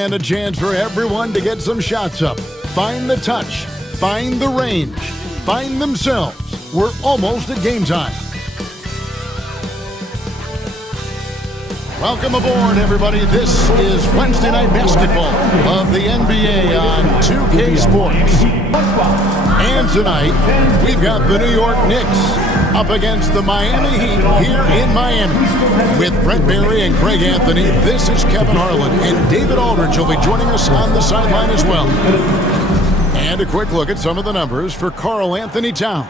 And a chance for everyone to get some shots up. Find the touch. Find the range. Find themselves. We're almost at game time. Welcome aboard, everybody. This is Wednesday Night Basketball of the NBA on 2K Sports. And tonight, we've got the New York Knicks up against the Miami Heat here in Miami. With Brent Barry and Greg Anthony, this is Kevin Harlan, and David Aldridge will be joining us on the sideline as well. And a quick look at some of the numbers for Karl Anthony Towns.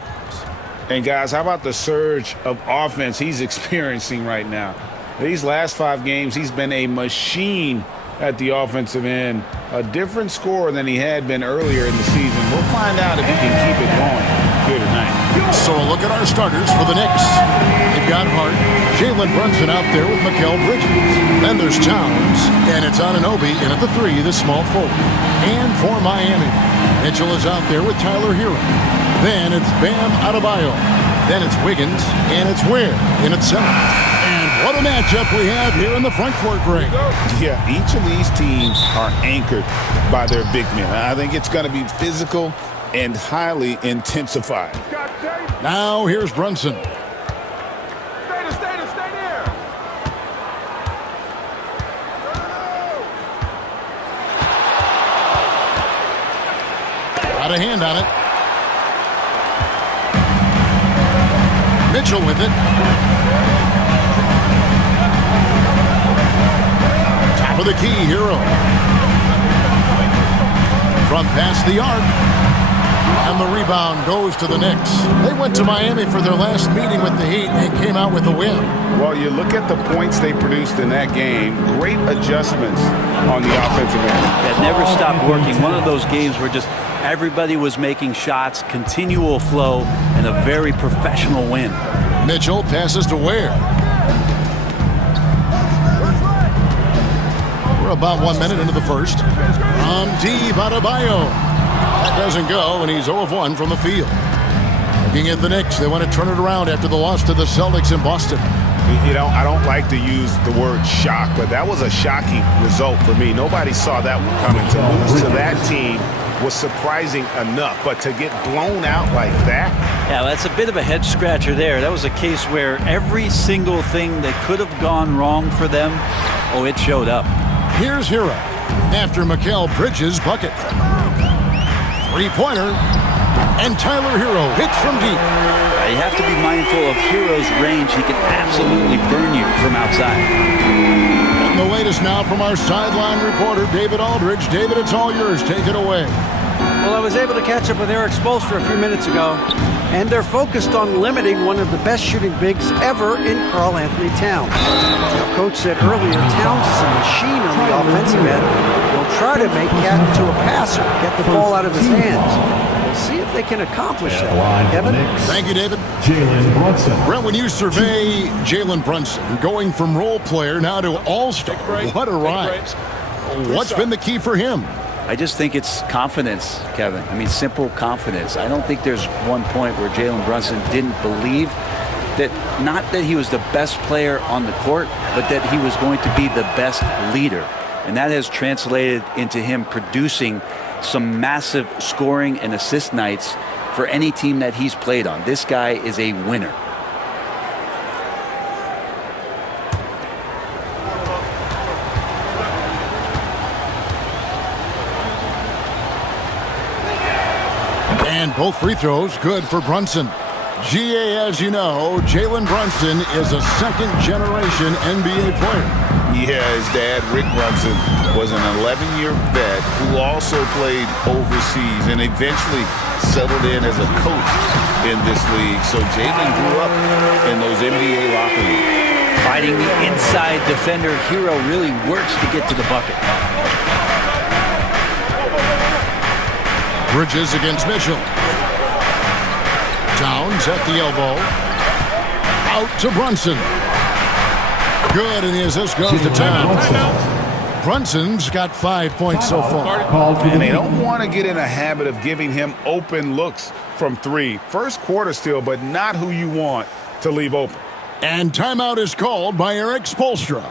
And guys, how about the surge of offense he's experiencing right now? These last 5 games, he's been a machine at the offensive end. A different scorer than he had been earlier in the season. We'll find out if he can keep it going here tonight. So a look at our starters for the Knicks. They've got Hart, Jalen Brunson out there with Mikal Bridges. Then there's Towns, and it's Anunoby in at the 3, the small forward. And for Miami, Mitchell is out there with Tyler Hero. Then it's Bam Adebayo. Then it's Wiggins, and it's Ware in at 7. What a matchup we have here in the front court, Greg. Yeah, each of these teams are anchored by their big men. I think it's going to be physical and highly intensified. Now here's Brunson. Stay there. Got a hand on it. Mitchell with it. For the key, Hero. From past the arc. And the rebound goes to the Knicks. They went to Miami for their last meeting with the Heat and came out with a win. Well, you look at the points they produced in that game. Great adjustments on the offensive end. That never stopped working. One of those games where just everybody was making shots, continual flow, and a very professional win. Mitchell passes to Ware. About 1 minute into the first. From deep, Adebayo. That doesn't go, and he's 0 of 1 from the field. Looking at the Knicks, they want to turn it around after the loss to the Celtics in Boston. You know, I don't like to use the word shock, but that was a shocking result for me. Nobody saw that one coming. To lose to that team was surprising enough, but to get blown out like that. Yeah, that's a bit of a head scratcher there. That was a case where every single thing that could have gone wrong for them, it showed up. Here's Hero after Mikal Bridges' bucket. Three-pointer, and Tyler Hero hits from deep. You have to be mindful of Hero's range. He can absolutely burn you from outside. And the latest now from our sideline reporter, David Aldridge. David, it's all yours. Take it away. Well, I was able to catch up with Eric Spoelstra a few minutes ago, and they're focused on limiting one of the best shooting bigs ever in Karl Anthony Towns. Now, Coach said earlier, Towns is a machine on the offensive end. They'll try to make Cat into a passer, get the ball out of his hands. We'll see if they can accomplish that. Kevin? Thank you, David. Jalen Brunson. Brent, when you survey Jalen Brunson, going from role player now to all-star, what a ride. What's been the key for him? I just think it's confidence, Kevin. I mean, simple confidence. I don't think there's one point where Jalen Brunson didn't believe that, not that he was the best player on the court, but that he was going to be the best leader. And that has translated into him producing some massive scoring and assist nights for any team that he's played on. This guy is a winner. And both free throws good for Brunson. GA, as you know, Jalen Brunson is a second-generation NBA player. Yeah, his dad, Rick Brunson, was an 11-year vet who also played overseas and eventually settled in as a coach in this league. So Jalen grew up in those NBA locker rooms. Fighting the inside defender, Hero really works to get to the bucket. Bridges against Mitchell. Towns at the elbow. Out to Brunson. Good, and the assist goes to Towns. Brunson's got 5 points so far. And they don't want to get in a habit of giving him open looks from 3. First quarter still, but not who you want to leave open. And timeout is called by Eric Spoelstra.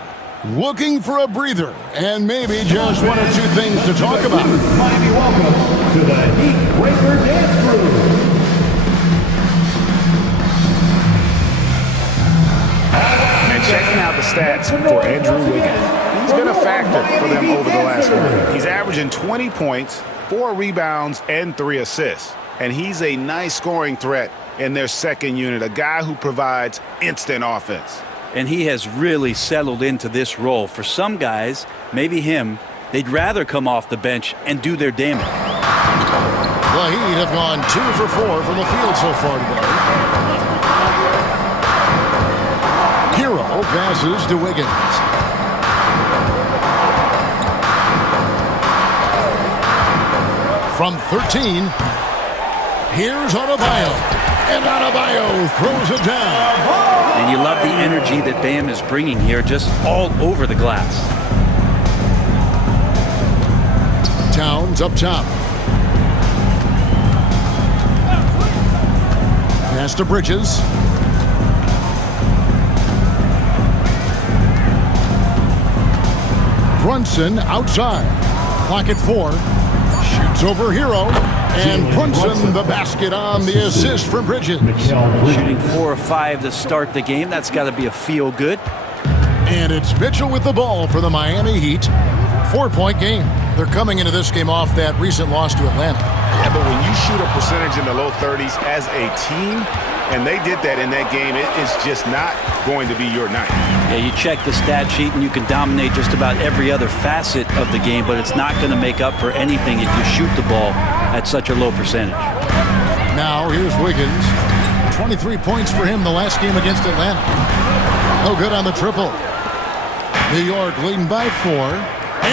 looking for a breather and maybe just one or two things to talk about. Miami, welcome to the Heat Breaker Dance Crew. And checking out the stats for Andrew Wiggins, he's been a factor for them over the last month. He's averaging 20 points, 4 rebounds, and 3 assists. And he's a nice scoring threat in their second unit, a guy who provides instant offense. And he has really settled into this role. For some guys, maybe him, they'd rather come off the bench and do their damage. The Heat have gone 2 for 4 from the field so far today. Hero passes to Wiggins. From 13, here's Adebayo. And Adebayo throws it down. And you love the energy that Bam is bringing here, just all over the glass. Towns up top. Pass to Bridges. Brunson outside. Clock at 4. Shoots over Hero. And Brunson the basket on the assist for Bridges. Shooting 4 or 5 to start the game. That's got to be a feel good. And it's Mitchell with the ball for the Miami Heat. 4-point game. They're coming into this game off that recent loss to Atlanta. Yeah, but when you shoot a percentage in the low 30s as a team, and they did that in that game, it is just not going to be your night. Yeah, you check the stat sheet and you can dominate just about every other facet of the game, but it's not going to make up for anything if you shoot the ball at such a low percentage. Now here's Wiggins. 23 points for him the last game against Atlanta. No good on the triple. New York leading by 4.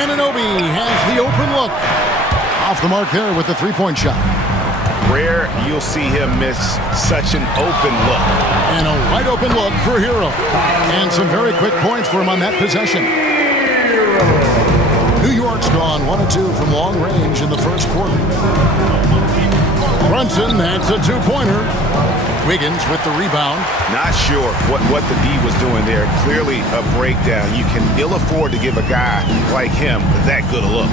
Anunoby has the open look. Off the mark there with the three-point shot. Rare you'll see him miss such an open look. And a wide open look for Hero. And some very quick points for him on that possession. New York's gone 1 of 2 from long range in the first quarter. Brunson, that's a 2-pointer. Wiggins with the rebound. Not sure what the D was doing there. Clearly a breakdown. You can ill afford to give a guy like him that good a look.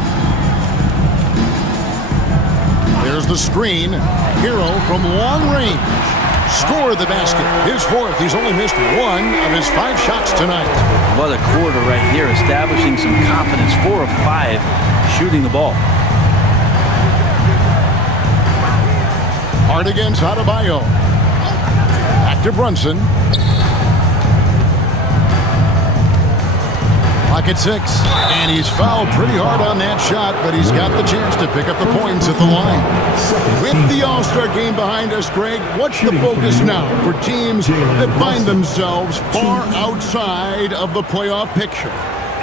There's the screen. Hero from long range. Scored the basket. His 4th. He's only missed 1 of his 5 shots tonight. What a quarter right here, establishing some confidence. 4 of 5 shooting the ball. Hard against Adebayo. Back to Brunson. Clock at 6. And he's fouled pretty hard on that shot, but he's got the chance to pick up the points at the line. With the All-Star game behind us, Greg, what's the focus now for teams that find themselves far outside of the playoff picture?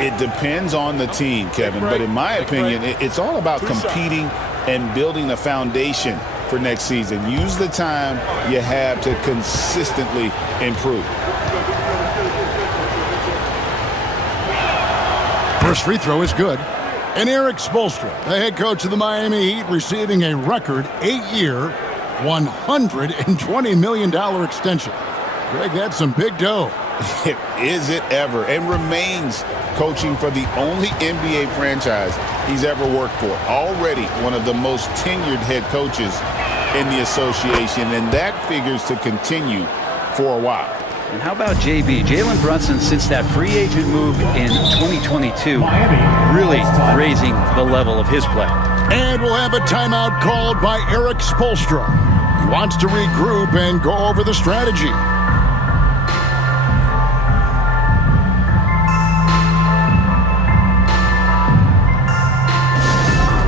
It depends on the team, Kevin, but in my opinion, it's all about competing and building a foundation for next season. Use the time you have to consistently improve. First free throw is good. And Eric Spoelstra, the head coach of the Miami Heat, receiving a record 8-year, $120 million extension. Greg, that's some big dough. Is it ever? And remains coaching for the only NBA franchise he's ever worked for. Already one of the most tenured head coaches in the association, and that figures to continue for a while. And how about JB? Jalen Brunson, since that free agent move in 2022, really raising the level of his play. And we'll have a timeout called by Eric Spoelstra. He wants to regroup and go over the strategy.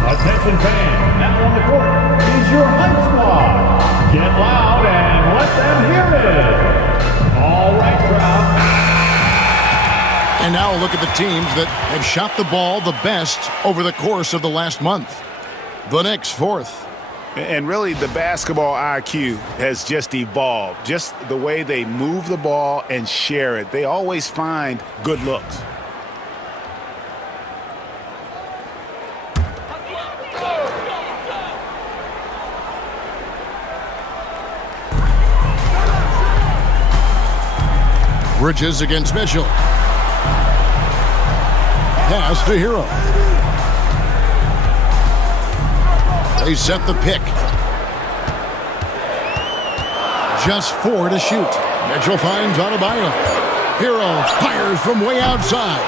Attention fans, now on the court is your hype squad. Get loud and let them hear it. All right, crowd. And now look at the teams that have shot the ball the best over the course of the last month. The Knicks 4th. And really, the basketball IQ has just evolved. Just the way they move the ball and share it. They always find good looks. Bridges against Mitchell. pass to Hero. They set the pick. Just 4 to shoot. Mitchell finds Adebayo. Hero fires from way outside.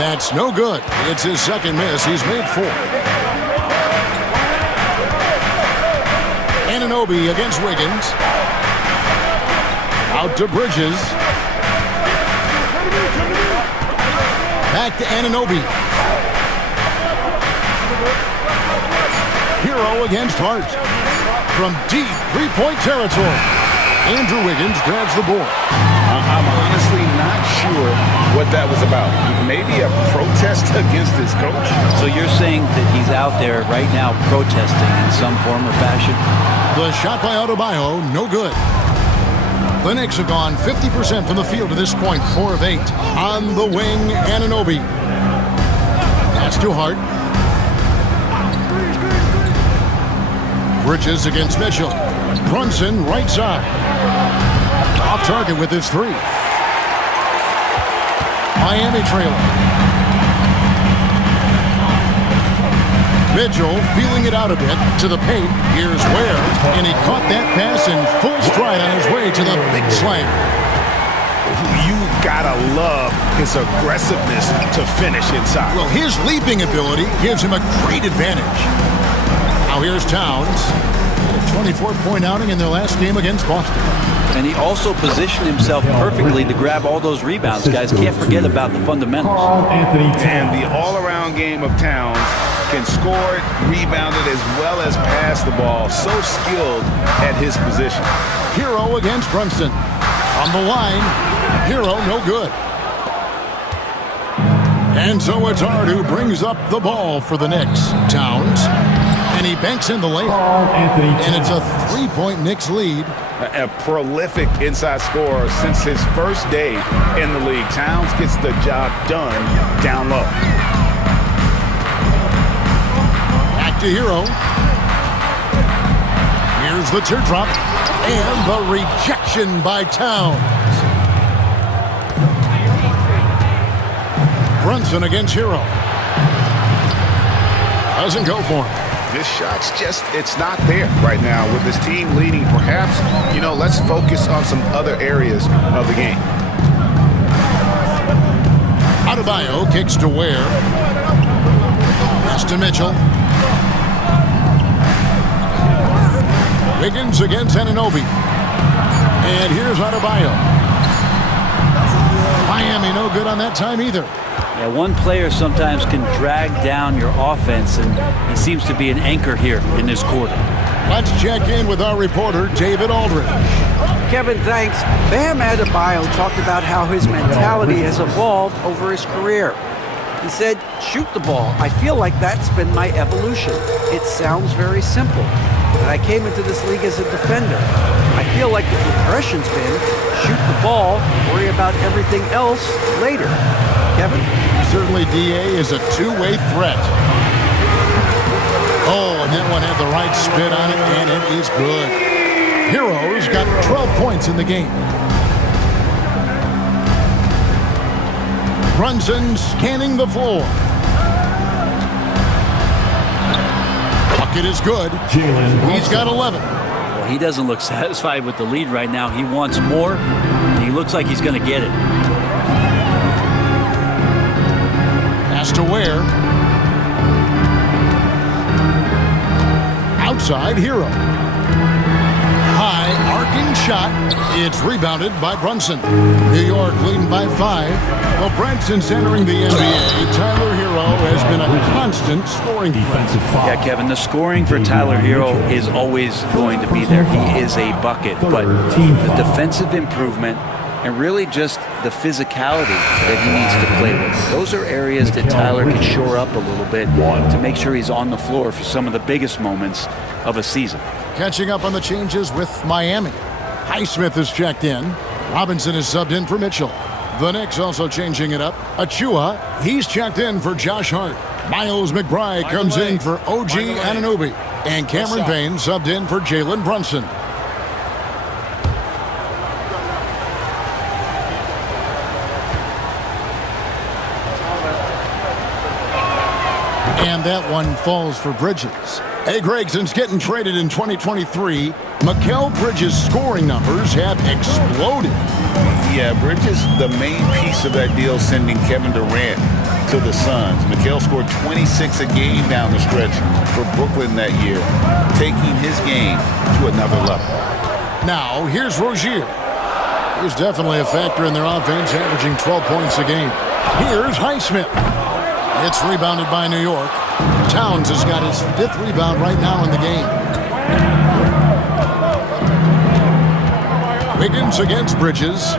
That's no good. It's his second miss. He's made 4. Anunoby against Wiggins. Out to Bridges. Back to Anunoby. Hero against Hart. From deep three-point territory. Andrew Wiggins grabs the board. I'm honestly not sure what that was about. Maybe a protest against his coach? So you're saying that he's out there right now protesting in some form or fashion? The shot by Adebayo, no good. The Knicks have gone 50% from the field to this point, 4 of 8. On the wing, Anunoby. Pass to Hart. Bridges against Mitchell. Brunson, right side. Off target with his 3. Miami trailer. Mitchell feeling it out a bit to the paint. Here's Ware, and he caught that pass in full stride on his way to the big slam. You gotta love his aggressiveness to finish inside. Well, his leaping ability gives him a great advantage. Now here's Towns. A 24-point outing in their last game against Boston. And he also positioned himself perfectly to grab all those rebounds. Guys, can't forget about the fundamentals. And the all-around game of Towns can score it, rebound it, as well as pass the ball. So skilled at his position. Hero against Brunson. On the line, Hero no good. And so it's Hart who brings up the ball for the Knicks. Towns. And he banks in the layup. And it's a 3-point Knicks lead. A prolific inside scorer since his first day in the league. Towns gets the job done down low. Back to Hero. Here's the teardrop. And the rejection by Towns. Brunson against Hero. Doesn't go for him. This shot's it's not there right now with this team leading. Perhaps, let's focus on some other areas of the game. Adebayo kicks to Ware. Pass to Mitchell. Wiggins against Anunoby. And here's Adebayo. Miami no good on that time either. Yeah, one player sometimes can drag down your offense, and he seems to be an anchor here in this quarter. Let's check in with our reporter, David Aldridge. Kevin, thanks. Bam Adebayo talked about how his mentality has evolved over his career. He said, shoot the ball. I feel like that's been my evolution. It sounds very simple, but I came into this league as a defender. I feel like the progression's been shoot the ball, worry about everything else later. Kevin? Certainly, DA is a two-way threat. Oh, and that one had the right spin on it, and it is good. Hero's got 12 points in the game. Brunson scanning the floor. Bucket is good. He's got 11. Well, he doesn't look satisfied with the lead right now. He wants more, and he looks like he's going to get it. Pass to Ware. Outside, Hero. High arcing shot. It's rebounded by Brunson. New York leading by 5. Well, Brunson's entering the NBA. Tyler Hero has been a constant scoring threat. Yeah, Kevin, the scoring for Tyler Hero is always going to be there. He is a bucket, but the defensive improvement and really just the physicality that he needs to play with. Those are areas that Tyler can shore up a little bit to make sure he's on the floor for some of the biggest moments of a season. Catching up on the changes with Miami. Highsmith is checked in. Robinson is subbed in for Mitchell. The Knicks also changing it up. Achua, he's checked in for Josh Hart. Miles McBride comes in for OG Anunoby. And Cameron Payne subbed in for Jalen Brunson. And that one falls for Bridges. Hey, Greg, since getting traded in 2023, Mikal Bridges' scoring numbers have exploded. Yeah, Bridges, the main piece of that deal, sending Kevin Durant to the Suns. Mikal scored 26 a game down the stretch for Brooklyn that year, taking his game to another level. Now, here's Rozier. He's definitely a factor in their offense, averaging 12 points a game. Here's Highsmith. It's rebounded by New York. Towns has got his 5th rebound right now in the game. Wiggins against Bridges.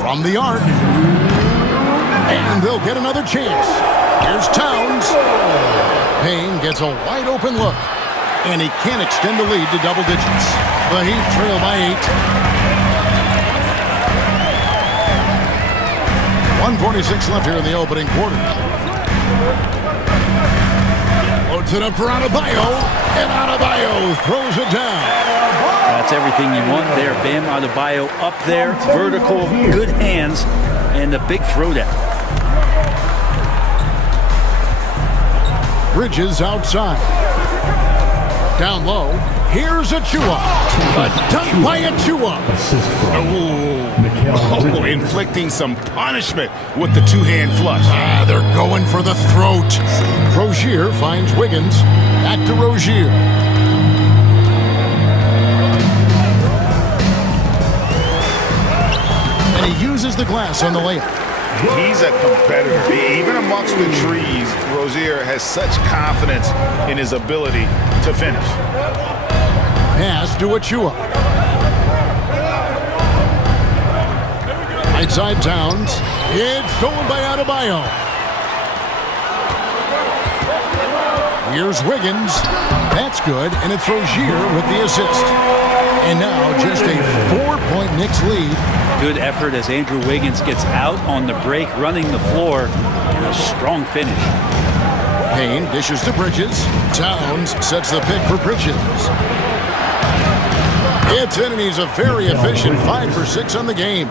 From the arc. And they'll get another chance. Here's Towns. Payne gets a wide open look. And he can't extend the lead to double digits. The Heat trail by 8. 1:46 left here in the opening quarter. Loads it up for Adebayo, and Adebayo throws it down. That's everything you want there. Bam Adebayo up there, vertical, good hands, and a big throwdown. Bridges outside. Down low. Here's Achua. A dunk by Achua. Oh, inflicting some punishment with the two-hand flush. They're going for the throat. Rozier finds Wiggins. Back to Rozier. And he uses the glass on the layup. He's a competitor. Even amongst the trees, Rozier has such confidence in his ability to finish. Pass to Achua. Right side Towns. It's stolen by Adebayo. Here's Wiggins. That's good, and it's Rozier with the assist. And now just a 4-point Knicks lead. Good effort as Andrew Wiggins gets out on the break, running the floor, and a strong finish. Payne dishes to Bridges. Towns sets the pick for Bridges. It's in, and he's a very efficient 5 for 6 on the game.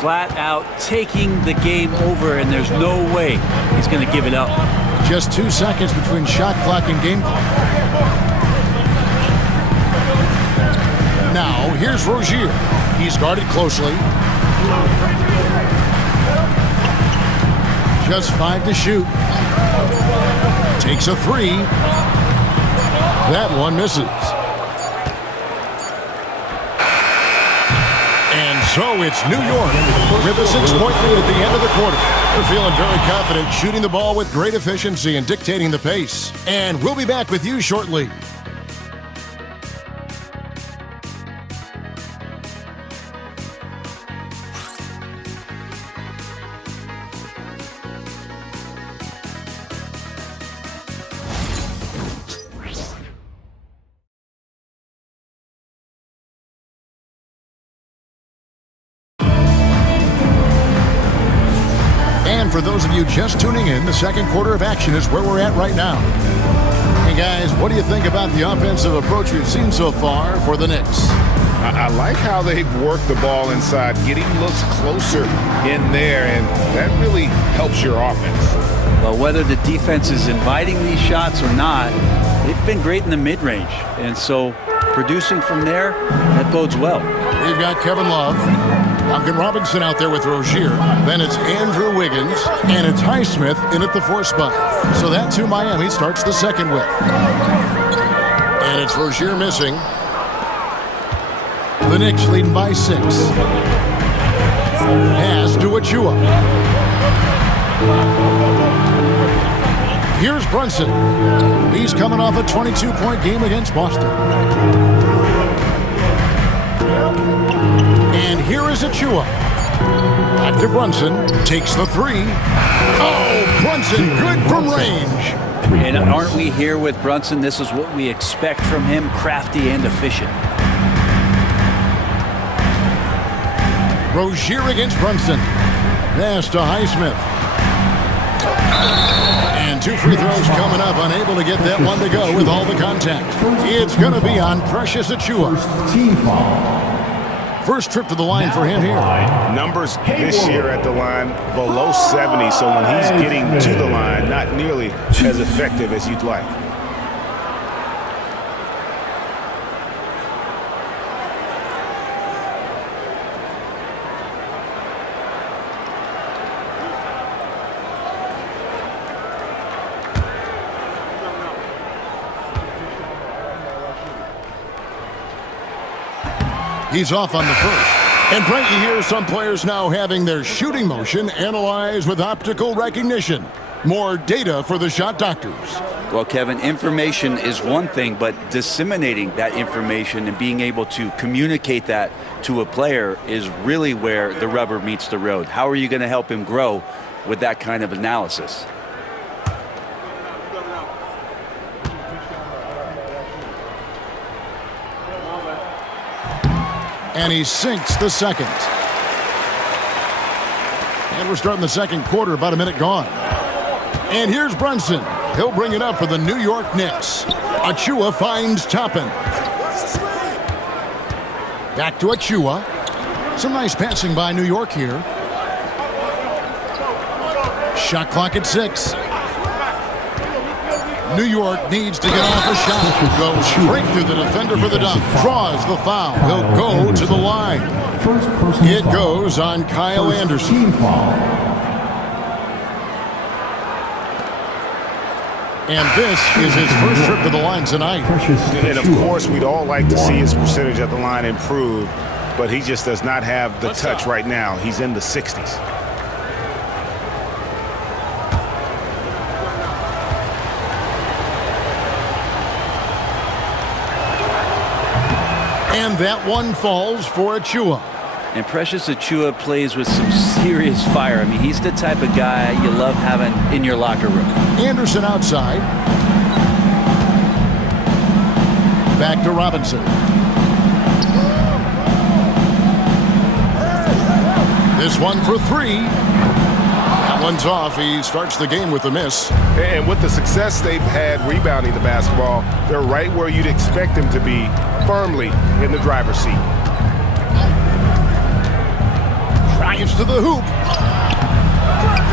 Flat out taking the game over, and there's no way he's going to give it up. Just 2 seconds between shot clock and game clock. Now, here's Rozier. He's guarded closely. Just 5 to shoot. Takes a 3. That one misses. And so it's New York with a 6-point lead at the end of the quarter. They're feeling very confident, shooting the ball with great efficiency and dictating the pace. And we'll be back with you shortly. For those of you just tuning in, the second quarter of action is where we're at right now. Hey guys, what do you think about the offensive approach we've seen so far for the Knicks? I like how they've worked the ball inside, getting looks closer in there, and that really helps your offense. Well, whether the defense is inviting these shots or not, they've been great in the mid-range. And so producing from there, that bodes well. We've got Kevin Love. Duncan Robinson out there with Rozier. Then it's Andrew Wiggins, and it's Highsmith in at the 4 spot. So that's who Miami starts the second with. And it's Rozier missing. The Knicks leading by 6. Pass to Achua. Here's Brunson. He's coming off a 22-point game against Boston. And here is Achua. Back to Brunson. Takes the 3. Oh, Brunson good from range. And aren't we here with Brunson? This is what we expect from him, crafty and efficient. Rozier against Brunson. Pass to Highsmith. And 2 free throws coming up. Unable to get that one to go with all the contact. It's going to be on Precious Achua. First trip to the line for him here. Numbers this year at the line below 70, so when he's getting to the line, not nearly as effective as you'd like. He's off on the first. And Brent, you hear some players now having their shooting motion analyzed with optical recognition. More data for the shot doctors. Well, Kevin, information is one thing, but disseminating that information and being able to communicate that to a player is really where the rubber meets the road. How are you going to help him grow with that kind of analysis? And he sinks the second. And we're starting the second quarter, about a minute gone. And here's Brunson. He'll bring it up for the New York Knicks. Achua finds Toppin. Back to Achua. Some nice passing by New York here. Shot clock at 6. New York needs to get off a shot. Goes straight through the defender for the dunk. Draws the foul. He'll go to the line. It goes on Kyle Anderson. And this is his first trip to the line tonight. And of course, we'd all like to see his percentage at the line improve, but he just does not have the touch right now. He's in the 60s. And that one falls for Achua. And Precious Achua plays with some serious fire. I mean, he's the type of guy you love having in your locker room. Anderson outside. Back to Robinson. This one for 3. That one's off. He starts the game with a miss. And with the success they've had rebounding the basketball, they're right where you'd expect them to be, firmly in the driver's seat. Drives to the hoop.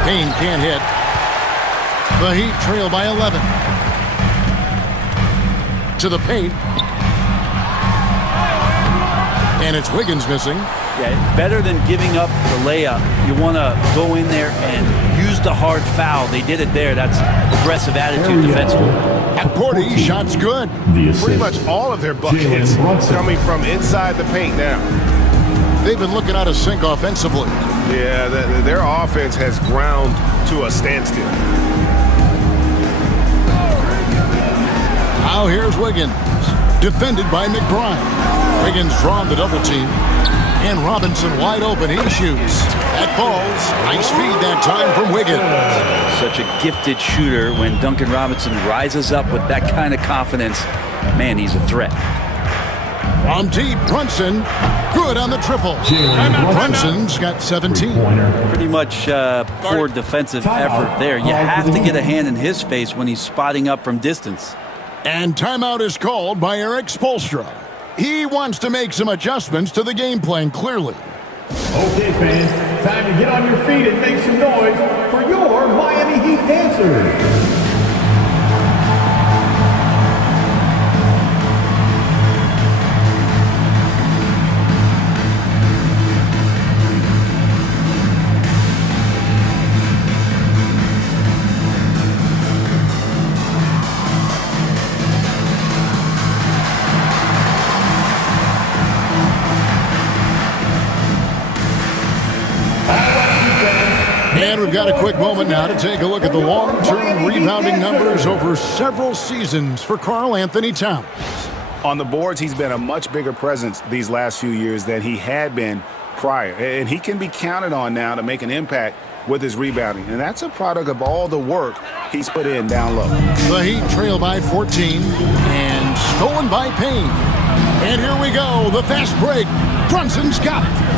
Payne can't hit. The Heat trail by 11. To the paint. And it's Wiggins missing. Yeah, better than giving up the layup. You want to go in there and use the hard foul. They did it there. That's aggressive attitude defensively. At 40, shots good. Pretty much all of their buckets coming from inside the paint now. They've been looking out of sync offensively. Yeah, their offense has ground to a standstill. Now here's Wiggins. Defended by McBride. Wiggins drawn the double team. And Robinson wide open. He shoots. That falls. Nice feed that time from Wiggins. Such a gifted shooter. When Duncan Robinson rises up with that kind of confidence, man, he's a threat. From deep, Brunson. Good on the triple. Brunson's got 17. Pretty much poor defensive effort there. You have to get a hand in his face when he's spotting up from distance. And timeout is called by Eric Spoelstra. He wants to make some adjustments to the game plan, clearly. Okay, fans, time to get on your feet and make some noise for your Miami Heat dancers. And we've got a quick moment now to take a look at the long-term rebounding numbers over several seasons for Karl Anthony Towns. On the boards, he's been a much bigger presence these last few years than he had been prior. And he can be counted on now to make an impact with his rebounding. And that's a product of all the work he's put in down low. The Heat trail by 14 and stolen by Payne. And here we go, the fast break. Brunson's got it.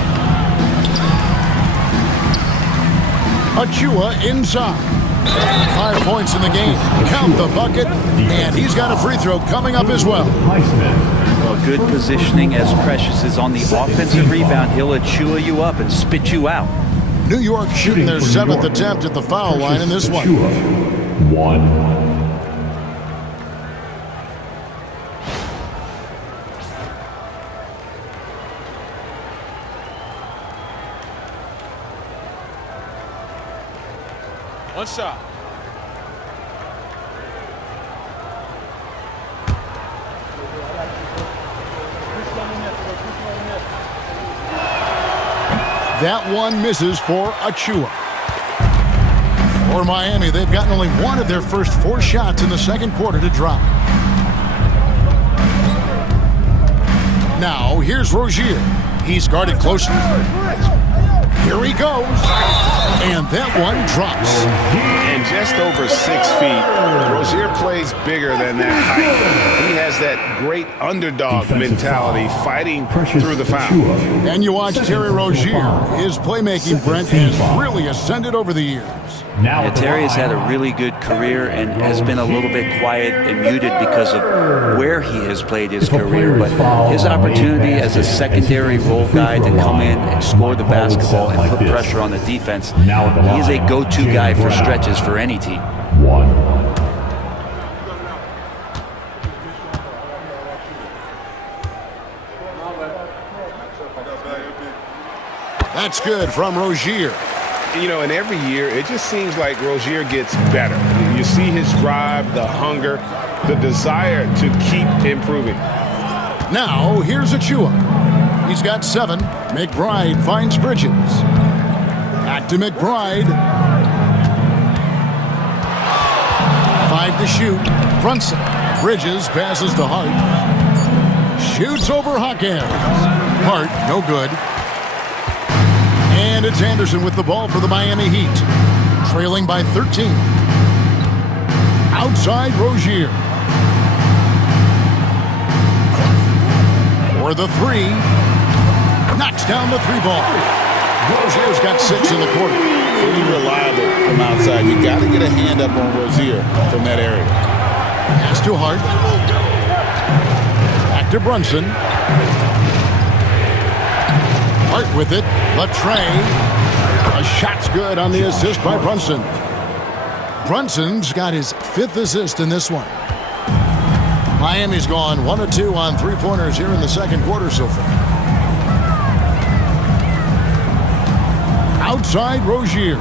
Achua inside. 5 points in the game. Count the bucket. And he's got a free throw coming up as well. know, good positioning as Precious is on the offensive rebound. He'll Achua you up and spit you out. New York shooting their 7th attempt at the foul line in this one. One. One shot. That one misses for Achua. For Miami, they've gotten only one of their first 4 shots in the second quarter to drop. Now, here's Rozier. He's guarded closely. Here he goes. And that one drops. And just over 6 feet. Rozier plays bigger than that height. He has that great underdog mentality, fighting through the foul. And you watch Terry Rozier. His playmaking, Brent, has really ascended over the years. Yeah, Terry has had a really good career and has been a little bit quiet and muted because of where he has played his career. But his opportunity as a secondary role guy to come in and score the basketball and put pressure on the defense, he is a go-to guy for stretches for any team. One. That's good from Rozier. You know, and every year, it just seems like Rozier gets better. You see his drive, the hunger, the desire to keep improving. Now, here's Achua. He's got 7. McBride finds Bridges. Back to McBride. 5 to shoot. Brunson. Bridges passes to Hart. Shoots over Hawkins. Hart, no good. And it's Anderson with the ball for the Miami Heat. Trailing by 13. Outside Rozier. For the 3. Knocks down the 3 ball. Rozier's got 6 in the quarter. Pretty reliable from outside. You got to get a hand up on Rozier from that area. Pass to Hart. Back to Brunson. Hart with it. Latre. A shot's good on the assist by Brunson. Brunson's got his 5th assist in this one. Miami's gone 1 of 2 on 3-pointers here in the second quarter so far. Outside Rozier.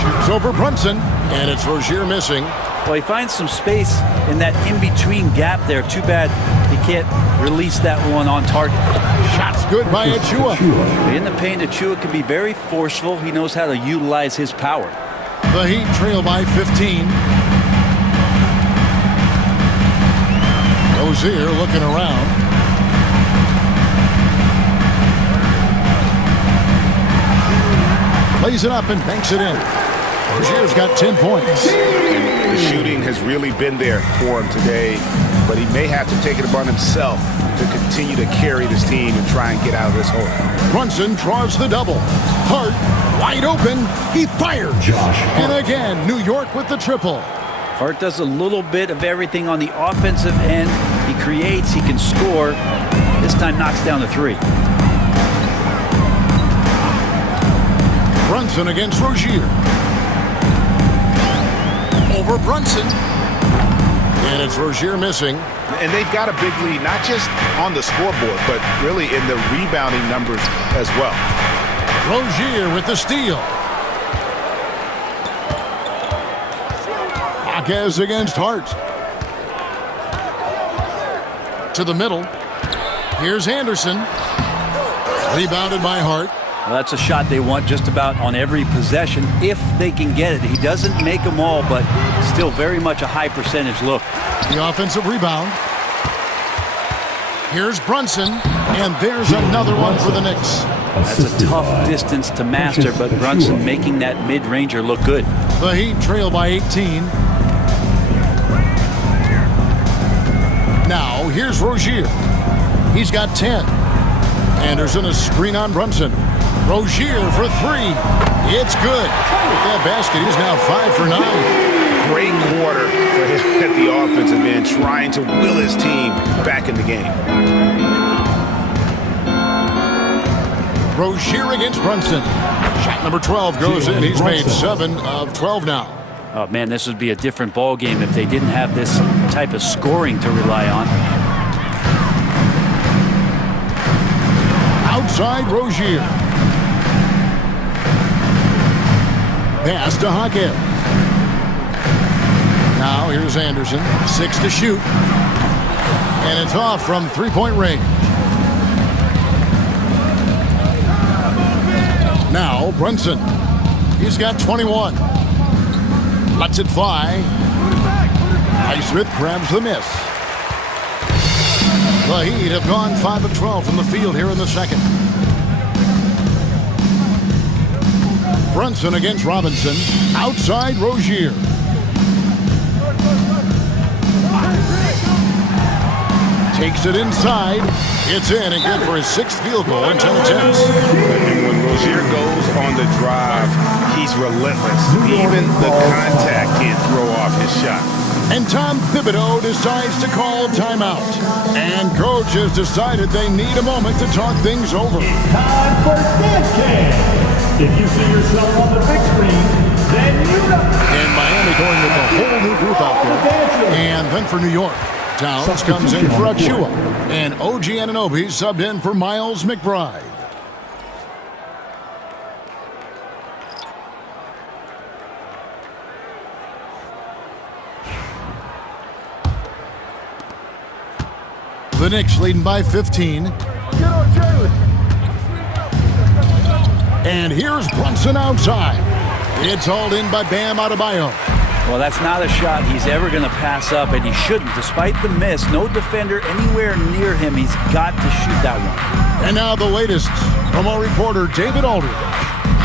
Shoots over Brunson. And it's Rozier missing. Well, he finds some space in that in-between gap there. Too bad he can't release that one on target. Shot's good by Achua. In the paint, Achua can be very forceful. He knows how to utilize his power. The Heat trail by 15. Rozier looking around. Plays it up and banks it in. Rozier's got 10 points. And the shooting has really been there for him today, but he may have to take it upon himself to continue to carry this team and try and get out of this hole. Brunson draws the double. Hart wide open. He fires. And again, New York with the triple. Hart does a little bit of everything on the offensive end. He creates, he can score. This time knocks down the 3. Brunson against Rozier. Over Brunson. And it's Rozier missing. And they've got a big lead, not just on the scoreboard, but really in the rebounding numbers as well. Rozier with the steal. Hawkins against Hart. To the middle. Here's Anderson. Rebounded by Hart. Well, that's a shot they want just about on every possession if they can get it. He doesn't make them all, but still very much a high percentage look. The offensive rebound. Here's Brunson, and there's another one for the Knicks. That's a tough distance to master, but Brunson making that mid-ranger look good. The Heat trail by 18. Now, here's Rozier. He's got 10. Anderson, a screen on Brunson. Rozier for 3. It's good. With that basket, he's now 5 for 9. Great quarter for him at the offensive end. trying to will his team back in the game. Rozier against Brunson. Shot number 12 goes in. He's made 7 of 12 now. Oh, man, this would be a different ball game if they didn't have this type of scoring to rely on. Outside Rozier. Pass to Hawkins. Now here's Anderson. 6 to shoot. And it's off from three-point range. Now Brunson. He's got 21. Lets it fly. Highsmith grabs the miss. The Heat have gone 5 of 12 from the field here in the second. Brunson against Robinson. Outside Rozier. Takes it inside. It's in and good for his 6th field goal in 10 attempts. And when Rozier goes on the drive, he's relentless. Even the contact can't throw off his shot. And Tom Thibodeau decides to call timeout. And coach has decided they need a moment to talk things over. It's time for dance cam. If you see yourself on the big screen, then you know. And Miami going with a whole new group out there. And then for New York, Towns comes in for Achua. And OG Anunoby subbed in for Miles McBride. The Knicks leading by 15. Get on Jalen. And here's Brunson outside. It's hauled in by Bam Adebayo. Well, that's not a shot he's ever going to pass up, and he shouldn't. Despite the miss, no defender anywhere near him. He's got to shoot that one. And now the latest from our reporter, David Aldridge.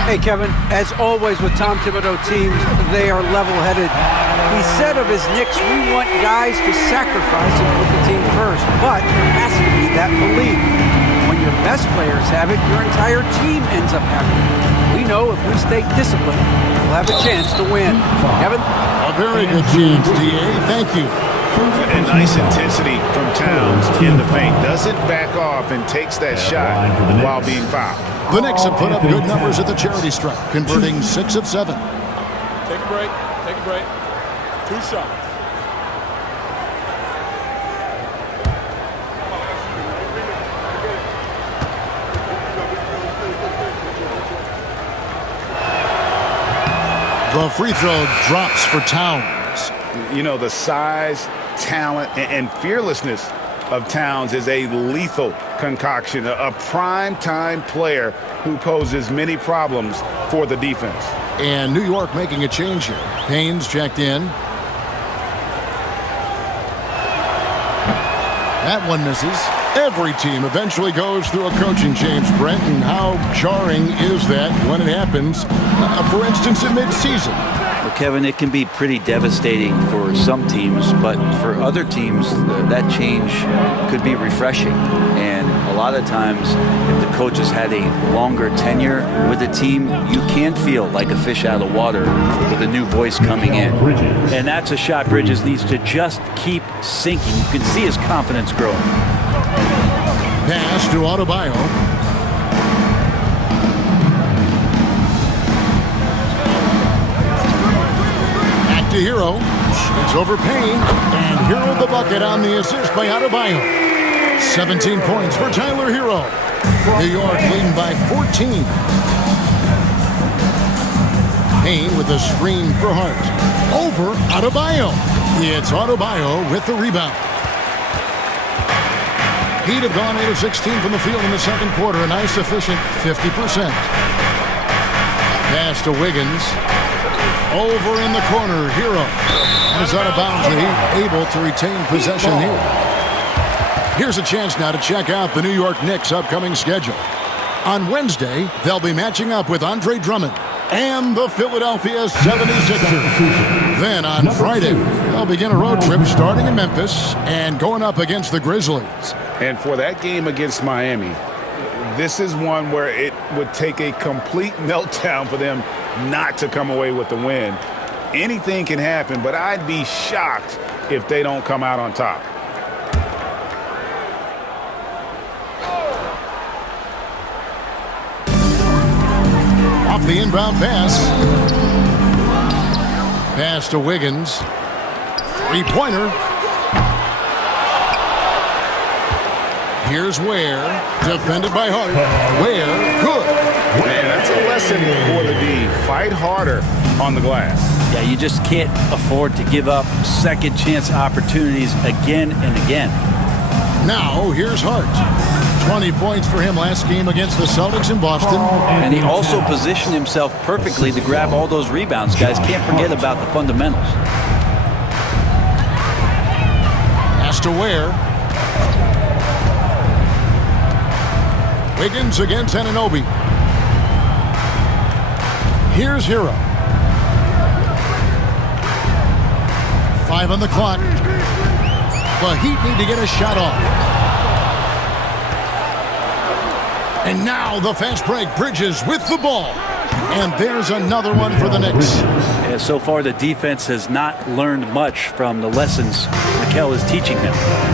Hey, Kevin, as always with Tom Thibodeau teams, they are level-headed. He said of his Knicks, we want guys to sacrifice and put the team first, but there has to be that belief. When your best players have it, your entire team ends up having it. We know if we stay disciplined, we'll have a chance to win. Kevin? A very good chance, D.A. Thank you. And nice intensity from Towns in the paint. Doesn't back off and takes that shot while being fouled. The Knicks have put up good numbers at the charity stripe, converting 6 of 7. Take a break. Take a break. 2 shots. The free throw drops for Towns. You know, the size, talent, and fearlessness of Towns is a lethal concoction, a prime-time player who poses many problems for the defense. And New York making a change here. Payne's checked in. That one misses. Every team eventually goes through a coaching change, Brent, and how jarring is that when it happens, for instance, in midseason? Well, Kevin, it can be pretty devastating for some teams, but for other teams, that change could be refreshing. And a lot of times, if the coach has had a longer tenure with the team, you can feel like a fish out of water with a new voice coming in. And that's a shot Bridges needs to just keep sinking. You can see his confidence growing. Pass to Adebayo. Back to Hero. It's over Payne. And Hero the bucket on the assist by Adebayo. 17 points for Tyler Hero. New York leading by 14. Payne with a screen for Hart. Over Adebayo. It's Adebayo with the rebound. Heat have gone 8 of 16 from the field in the second quarter. A nice efficient 50%. Pass to Wiggins. Over in the corner. Hero. And is out of bounds. The Heat able to retain possession here. Here's a chance now to check out the New York Knicks' upcoming schedule. On Wednesday, they'll be matching up with Andre Drummond and the Philadelphia 76ers. Then on Friday, they'll begin a road trip starting in Memphis and going up against the Grizzlies. And for that game against Miami, this is one where it would take a complete meltdown for them not to come away with the win. anything can happen, but I'd be shocked if they don't come out on top. Off the inbound pass. Pass to Wiggins. Three-pointer. Here's Ware. Defended by Hart. Ware, good. Man, that's a lesson for the D. Fight harder on the glass. Yeah, you just can't afford to give up second chance opportunities again and again. Now, here's Hart. 20 points for him last game against the Celtics in Boston. And he also positioned himself perfectly to grab all those rebounds, guys. Can't forget about the fundamentals. Pass to Ware. Wiggins against Anunoby. Here's Hero. 5 on the clock. The Heat need to get a shot off. And now the fast break. Bridges with the ball. And there's another one for the Knicks. Yeah, so far the defense has not learned much from the lessons Mikel is teaching them.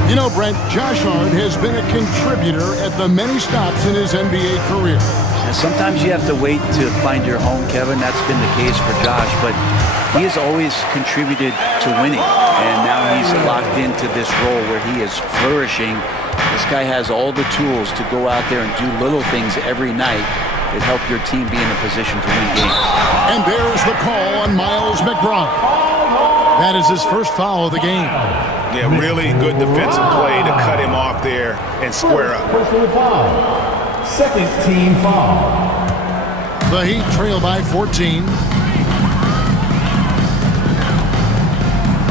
You know, Brent, Josh Hart has been a contributor at the many stops in his NBA career. And sometimes you have to wait to find your home, Kevin. That's been the case for Josh, but he has always contributed to winning. And now he's locked into this role where he is flourishing. This guy has all the tools to go out there and do little things every night that help your team be in a position to win games. And there's the call on Miles McBride. That is his first foul of the game. Yeah, really good defensive play to cut him off there and square up. Personal foul. Second team foul. The Heat trail by 14.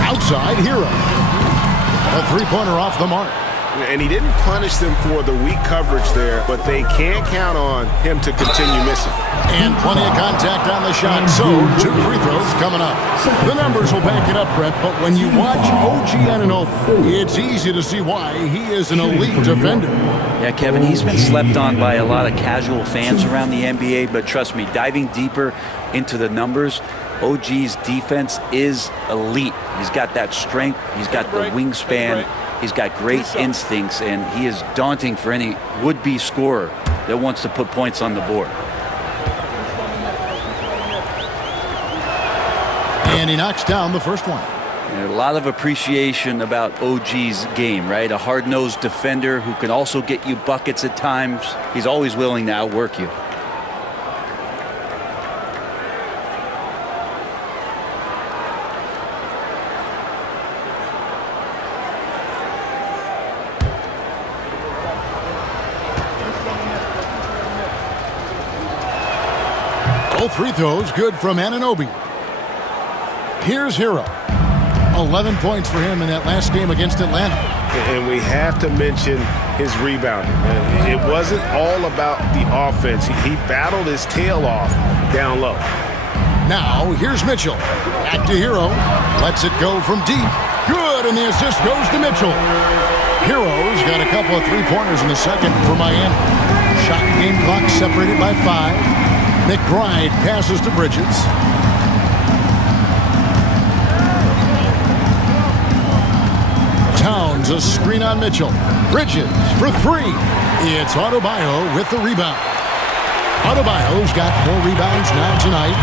Outside, Hero. A three-pointer off the mark. And he didn't punish them for the weak coverage there, but they can't count on him to continue missing. And plenty of contact on the shot, so 2 free throws coming up. The numbers will back it up, Brett, but when you watch OG Anunoby, it's easy to see why he is an elite defender. Yeah, Kevin, he's been slept on by a lot of casual fans around the NBA, but trust me, diving deeper into the numbers, OG's defense is elite. He's got that strength, he's got the wingspan, he's got great instincts, and he is daunting for any would-be scorer that wants to put points on the board. And he knocks down the first one. And a lot of appreciation about OG's game, right? A hard-nosed defender who can also get you buckets at times. He's always willing to outwork you. Both free throws good from Anunoby. Here's Hero. 11 points for him in that last game against Atlanta. And we have to mention his rebounding. It wasn't all about the offense. He battled his tail off down low. Now, here's Mitchell. Back to Hero. Lets it go from deep. Good, and the assist goes to Mitchell. Hero's got a couple of three-pointers in the second for Miami. Shot and game clock separated by 5. McBride passes to Bridges. Towns a screen on Mitchell. Bridges for 3. It's Adebayo with the rebound. Adebayo's got 4 rebounds now tonight.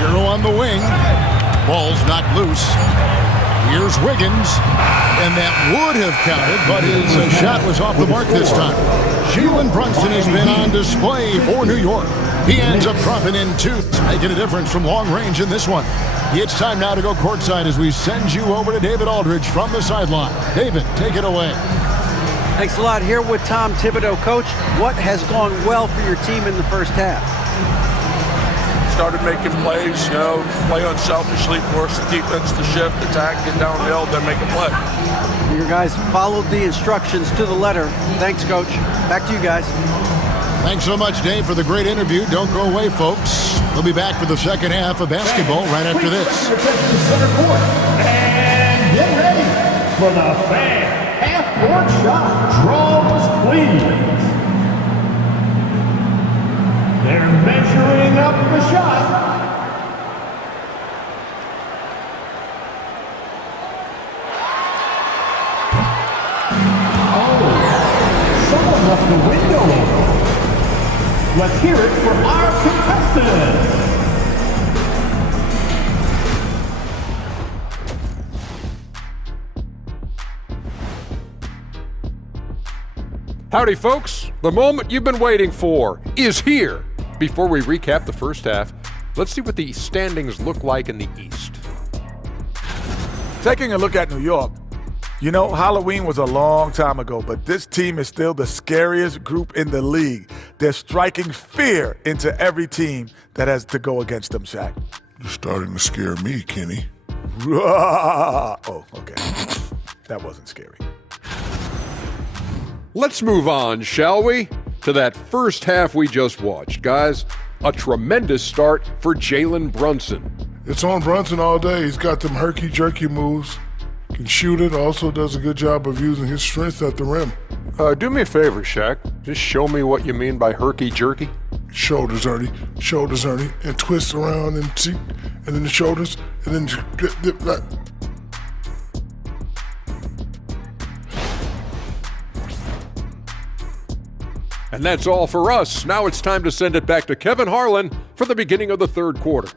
Hero on the wing. Ball's knocked loose. Here's Wiggins. And that would have counted, but his shot was off the mark this time. Jalen Brunson has been on display for New York. He ends up dropping in 2, making a difference from long range in this one. It's time now to go courtside as we send you over to David Aldridge from the sideline. David, take it away. Thanks a lot. Here with Tom Thibodeau. Coach, what has gone well for your team in the first half? Started making plays, play unselfishly, force the defense to shift, attack, get downhill, then make a play. Your guys followed the instructions to the letter. Thanks, Coach. Back to you guys. Thanks so much, Dave, for the great interview. Don't go away, folks. We'll be back for the second half of basketball right after this. And get ready for the fan half-court shot. Draws, please. They're measuring up the shot. Oh, someone left the window open. Let's hear it for our contestants. Howdy, folks. The moment you've been waiting for is here. Before we recap the first half, let's see what the standings look like in the East. Taking a look at New York, you know, Halloween was a long time ago, but this team is still the scariest group in the league. They're striking fear into every team that has to go against them, Shaq. You're starting to scare me, Kenny. Oh, okay. That wasn't scary. Let's move on, shall we, to that first half we just watched. Guys, a tremendous start for Jalen Brunson. It's on Brunson all day. He's got them herky-jerky moves. Can shoot it. Also does a good job of using his strength at the rim. Do me a favor, Shaq. Just show me what you mean by herky-jerky. Shoulders, Ernie. Shoulders, Ernie. And twist around and see. And then the shoulders. And then dip that. And that's all for us. Now it's time to send it back to Kevin Harlan for the beginning of the third quarter.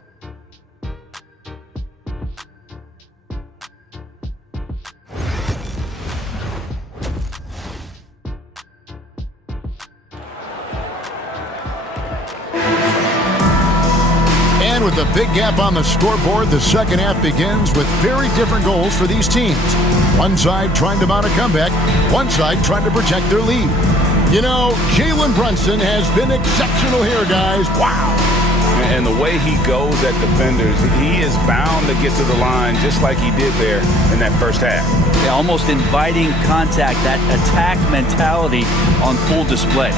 And with a big gap on the scoreboard, the second half begins with very different goals for these teams. One side trying to mount a comeback, one side trying to protect their lead. You know, Jalen Brunson has been exceptional here, guys. Wow. And the way he goes at defenders, he is bound to get to the line just like he did there in that first half. Yeah, almost inviting contact, that attack mentality on full display.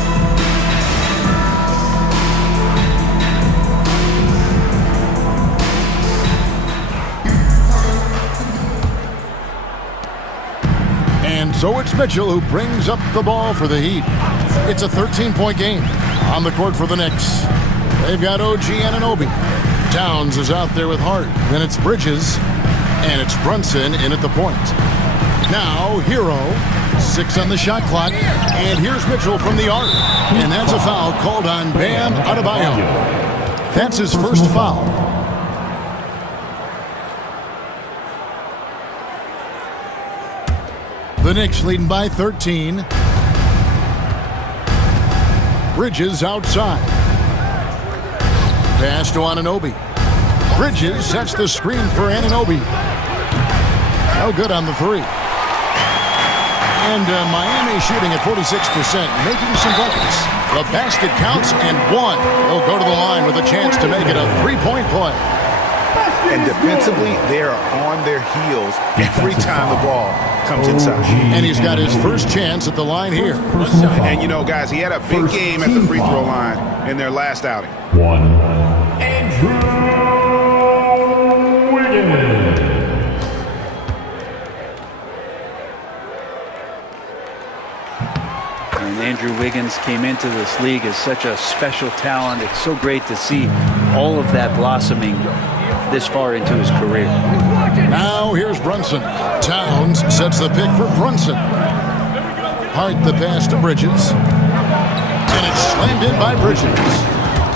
And so it's Mitchell who brings up the ball for the Heat. It's a 13-point game on the court for the Knicks. They've got OG Anunoby. Towns is out there with Hart. Then it's Bridges. And it's Brunson in at the point. Now, Hero. 6 on the shot clock. And here's Mitchell from the arc. And that's a foul called on Bam Adebayo. That's his first foul. The Knicks leading by 13. Bridges outside. Pass to Anunoby. Bridges sets the screen for Anunoby. No good on the three. And Miami shooting at 46%, making some buckets. The basket counts and one. They'll go to the line with a chance to make it a three-point play. And defensively, they are on their heels every time the ball comes inside. And he's got his first chance at the line here. And you know, guys, he had a big game at the free throw line in their last outing. Andrew Wiggins. And Andrew Wiggins came into this league as such a special talent. It's so great to see all of that blossoming this far into his career. Now here's Brunson. Towns sets the pick for Brunson. Hart the pass to Bridges. And it's slammed in by Bridges.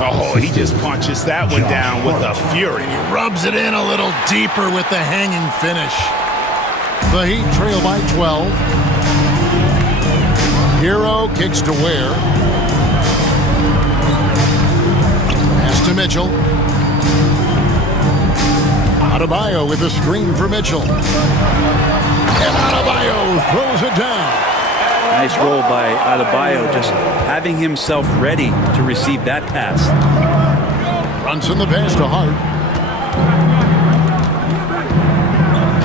Oh, he just punches that one down with a fury. He rubs it in a little deeper with the hanging finish. The Heat trail by 12. Hero kicks to Ware. Pass to Mitchell. Adebayo with a screen for Mitchell. And Adebayo throws it down. Nice roll by Adebayo, just having himself ready to receive that pass. Brunson the pass to Hart.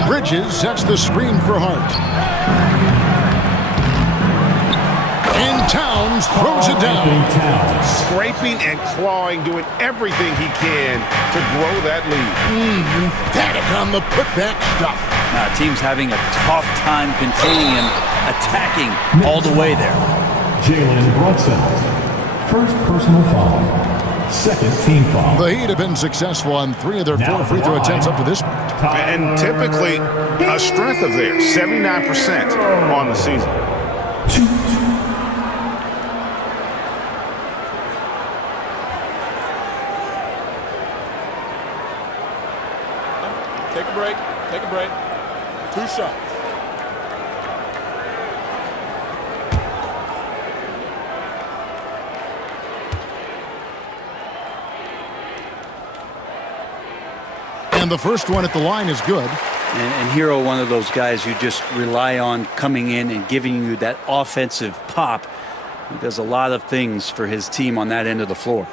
Bridges sets the screen for Hart. And Towns throws it down. Scraping and clawing, doing everything he can to grow that lead. Emphatic on the putback stuff. Team's having a tough time containing him, attacking all the way there. Jalen Brunson. First personal foul. Second team foul. The Heat have been successful on 3 of their 4 free throw attempts up to this point. And typically a strength of theirs, 79% on the season. Take a break. Take a break. 2 shots. And the first one at the line is good. And Hero, one of those guys you just rely on coming in and giving you that offensive pop. He does a lot of things for his team on that end of the floor.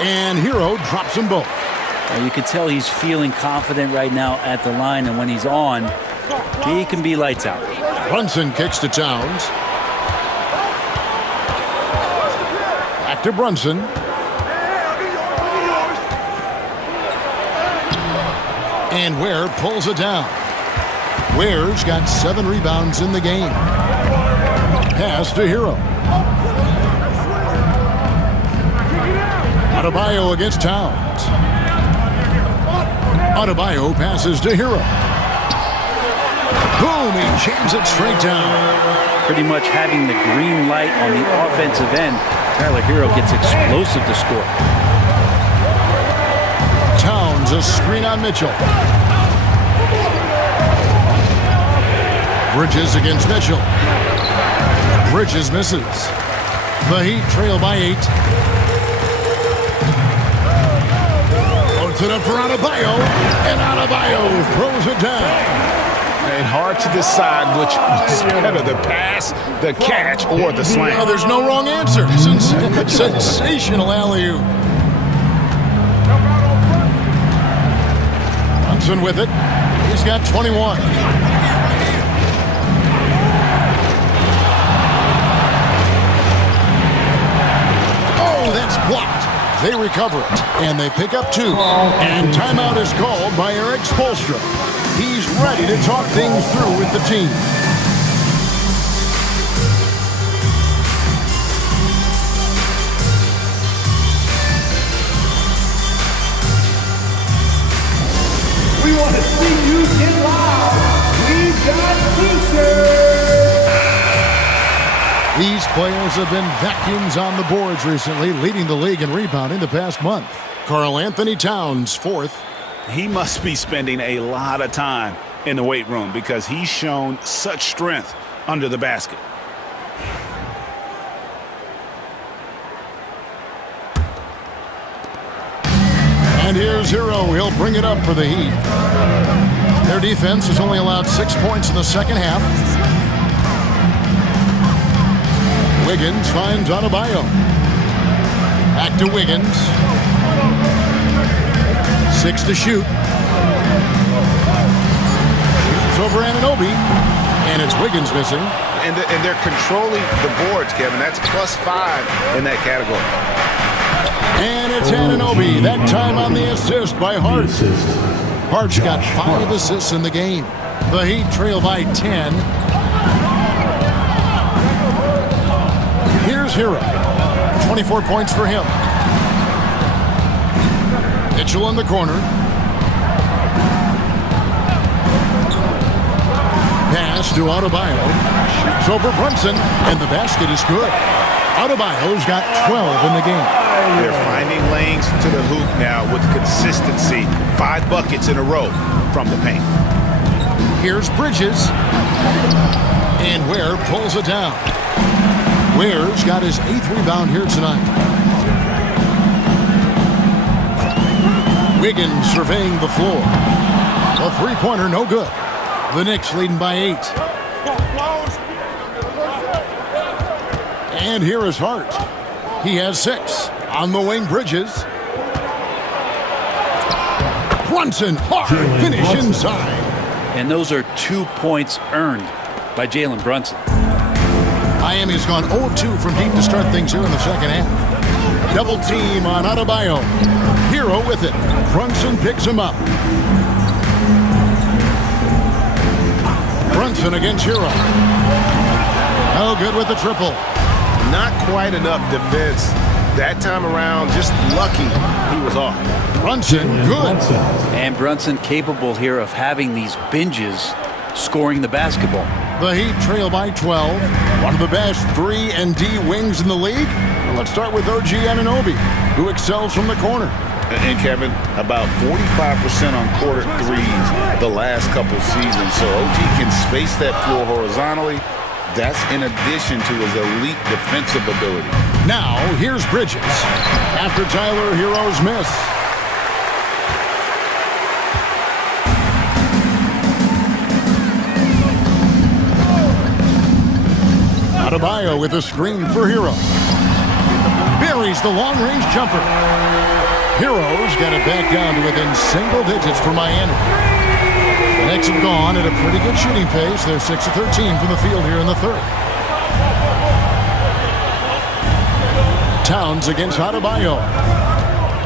And Hero drops them both. You can tell he's feeling confident right now at the line, and when he's on, he can be lights out. Brunson kicks to Towns. Back to Brunson. And Ware pulls it down. Ware's got 7 rebounds in the game. Pass to Hero. Adebayo against Towns. Adebayo passes to Hero. Boom, he jams it straight down. Pretty much having the green light on the offensive end, Tyler Hero gets explosive to score. Towns a screen on Mitchell. Bridges against Mitchell. Bridges misses. The Heat trail by 8. Puts it up for Adebayo, and Adebayo throws it down. And hard to decide which was better, the pass, the catch, or the slam. Oh, there's no wrong answer. Sensational alley-oop. Brunson with it. He's got 21. Oh, that's blocked. They recover it, and they pick up 2. And timeout is called by Eric Spoelstra. He's ready to talk things through with the team. We want to see you get loud. We've got t-shirts. These players have been vacuums on the boards recently, leading the league in rebounding the past month. Karl Anthony Towns, 4th. He must be spending a lot of time in the weight room because he's shown such strength under the basket. And here's Hero. He'll bring it up for the Heat. Their defense has only allowed 6 points in the second half. Wiggins finds Adebayo. Back to Wiggins. 6 to shoot. Shoots over Anunoby. And it's Wiggins missing. And they're controlling the boards, Kevin. That's +5 in that category. And it's Anunoby. That time on the assist by Hart. Hart's got 5 assists in the game. The Heat trail by 10. Here's Hero. 24 points for him. Mitchell in the corner. Pass to Adebayo. Shoots over Brunson, and the basket is good. Adebayo's got 12 in the game. They're finding lanes to the hoop now with consistency. 5 buckets in a row from the paint. Here's Bridges. And Ware pulls it down. Ware's got his 8th rebound here tonight. Wiggins surveying the floor. A 3-pointer, no good. The Knicks leading by 8. And here is Hart. He has 6. On the wing, Bridges. Brunson, hard finish inside. And those are 2 points earned by Jalen Brunson. Miami's gone 0 of 2 from deep to start things here in the second half. Double team on Adebayo. Hero with it. Brunson picks him up. Brunson against Hero. Oh, good with the triple. Not quite enough defense that time around. Just lucky he was off. Brunson, good. And Brunson capable here of having these binges scoring the basketball. The Heat trail by 12. One of the best 3-and-D wings in the league. Well, let's start with OG Anunoby, who excels from the corner. And Kevin, about 45% on quarter threes the last couple seasons. So OG can space that floor horizontally. That's in addition to his elite defensive ability. Now, here's Bridges. After Tyler Hero's miss. Adebayo with a screen for Hero. Buries the long-range jumper. Hero's got it back down to within single digits for Miami. The Knicks have gone at a pretty good shooting pace. They're 6 of 13 from the field here in the third. Towns against Adebayo.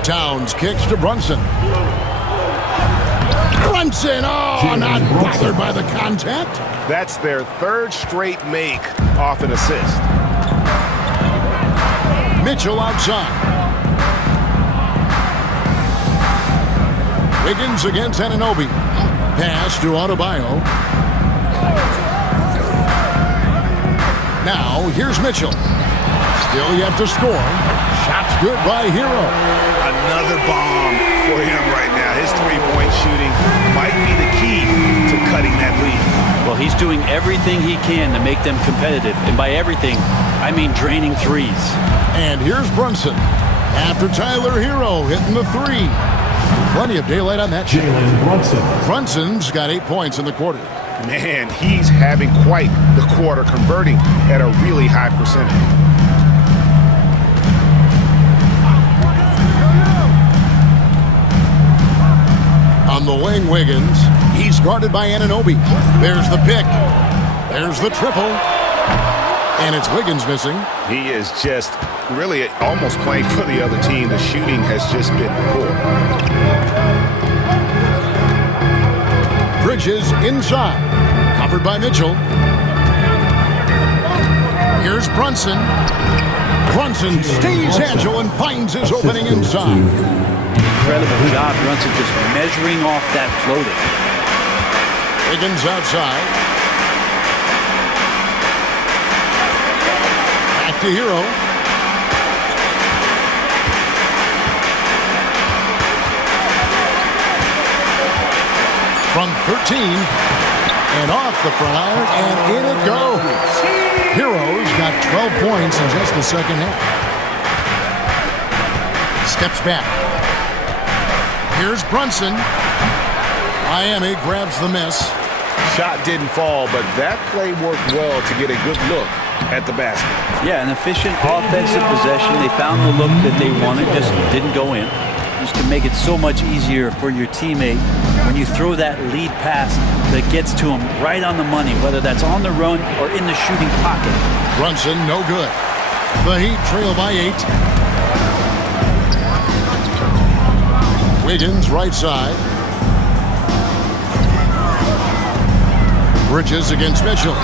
Towns kicks to Brunson. Brunson, oh, not bothered by the contact. That's their third straight make off an assist. Mitchell outside. Wiggins against Anunoby. Pass to Adebayo. Now, here's Mitchell. Still yet to score. Shot's good by Hero. Another bomb for him right now. His three-point shooting might be the key to cutting that lead. Well, he's doing everything he can to make them competitive. And by everything, I mean draining threes. And here's Brunson. After Tyler Hero hitting the three. Plenty of daylight on that shot. Brunson's got 8 points in the quarter. Man, he's having quite the quarter, converting at a really high percentage. On the wing, Wiggins. He's guarded by Anunoby. There's the pick. There's the triple. And it's Wiggins missing. He is just really almost playing for the other team. The shooting has just been poor. Bridges inside. Covered by Mitchell. Here's Brunson. Brunson stays agile and finds his opening inside. Incredible job, Brunson just measuring off that floater. Wiggins outside. Back to Hero. From 13 and off the front iron, and in it goes. Hero's got 12 points in just the second half. Steps back. Here's Brunson. Miami grabs the miss. Shot didn't fall, but that play worked well to get a good look at the basket. Yeah, an efficient offensive possession. They found the look that they wanted, just didn't go in. Just to make it so much easier for your teammate when you throw that lead pass that gets to him right on the money, whether that's on the run or in the shooting pocket. Brunson, no good. The Heat trail by 8. Wiggins, right side. Bridges against Mitchell.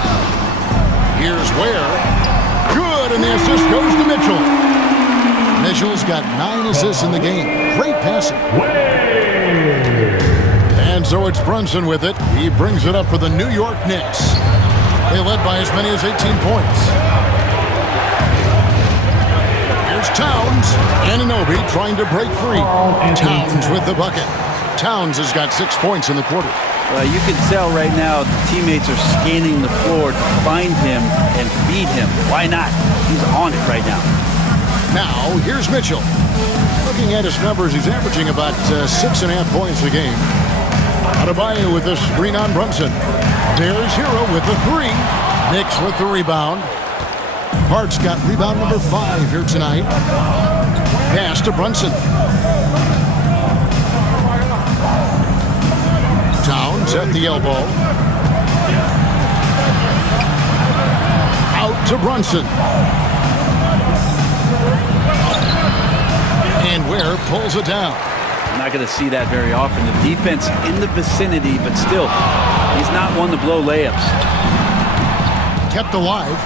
Here's Ware. Good, and the assist goes to Mitchell. Mitchell's got 9 assists in the game. Great passing. And so it's Brunson with it. He brings it up for the New York Knicks. They led by as many as 18 points. Here's Towns. Anunoby trying to break free. Towns with the bucket. Towns has got 6 points in the quarter. You can tell right now the teammates are scanning the floor to find him and feed him. Why not? He's on it right now. Now, here's Mitchell. Looking at his numbers, he's averaging about 6.5 points a game. Adebayo with the screen on Brunson. There's Hero with the 3. Knicks with the rebound. Hart's got rebound number 5 here tonight. Pass to Brunson. Towns at the elbow. Out to Brunson. And Ware pulls it down. Not going to see that very often. The defense in the vicinity, but still, he's not one to blow layups. Kept alive.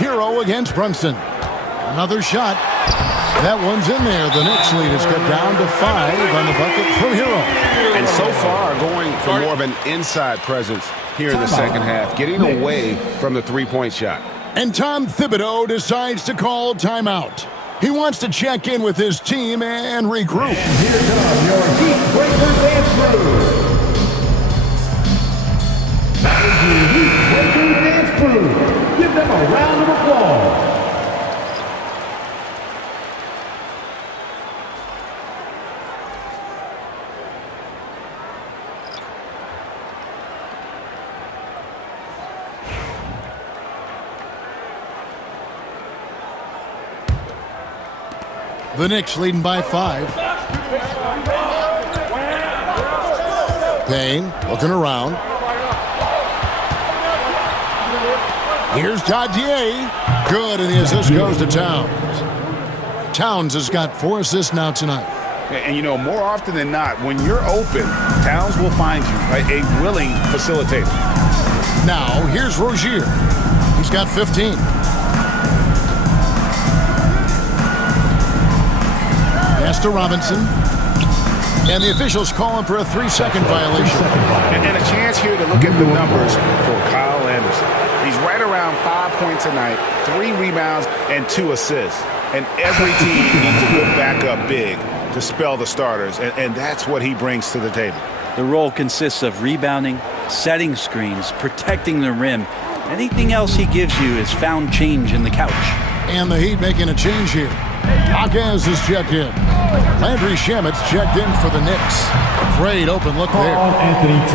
Hero against Brunson. Another shot. That one's in there. The Knicks lead is cut down to 5 on the bucket from Hero. And so far, going for more of an inside presence here in the second half, getting away from the three-point shot. And Tom Thibodeau decides to call timeout. He wants to check in with his team and regroup. And here come your Heat Breaker dance crew. That is your Heat Breaker dance crew. Give them a round of applause. The Knicks leading by 5. Payne looking around. Here's Dadier. Good, and the assist goes to Towns. Towns has got 4 assists now tonight. And, you know, more often than not, when you're open, Towns will find you, right? A willing facilitator. Now, here's Rozier. He's got 15. Pass to Robinson. And the officials calling for a 3-second violation. And a chance here to look at the numbers for Kyle Anderson. He's right around 5 points a night, 3 rebounds, and 2 assists. And every team needs a good backup big to spell the starters, and that's what he brings to the table. The role consists of rebounding, setting screens, protecting the rim. Anything else he gives you is found change in the couch. And the Heat making a change here. Hawkins is checked in. Landry Shamet's checked in for the Knicks. Great open look there.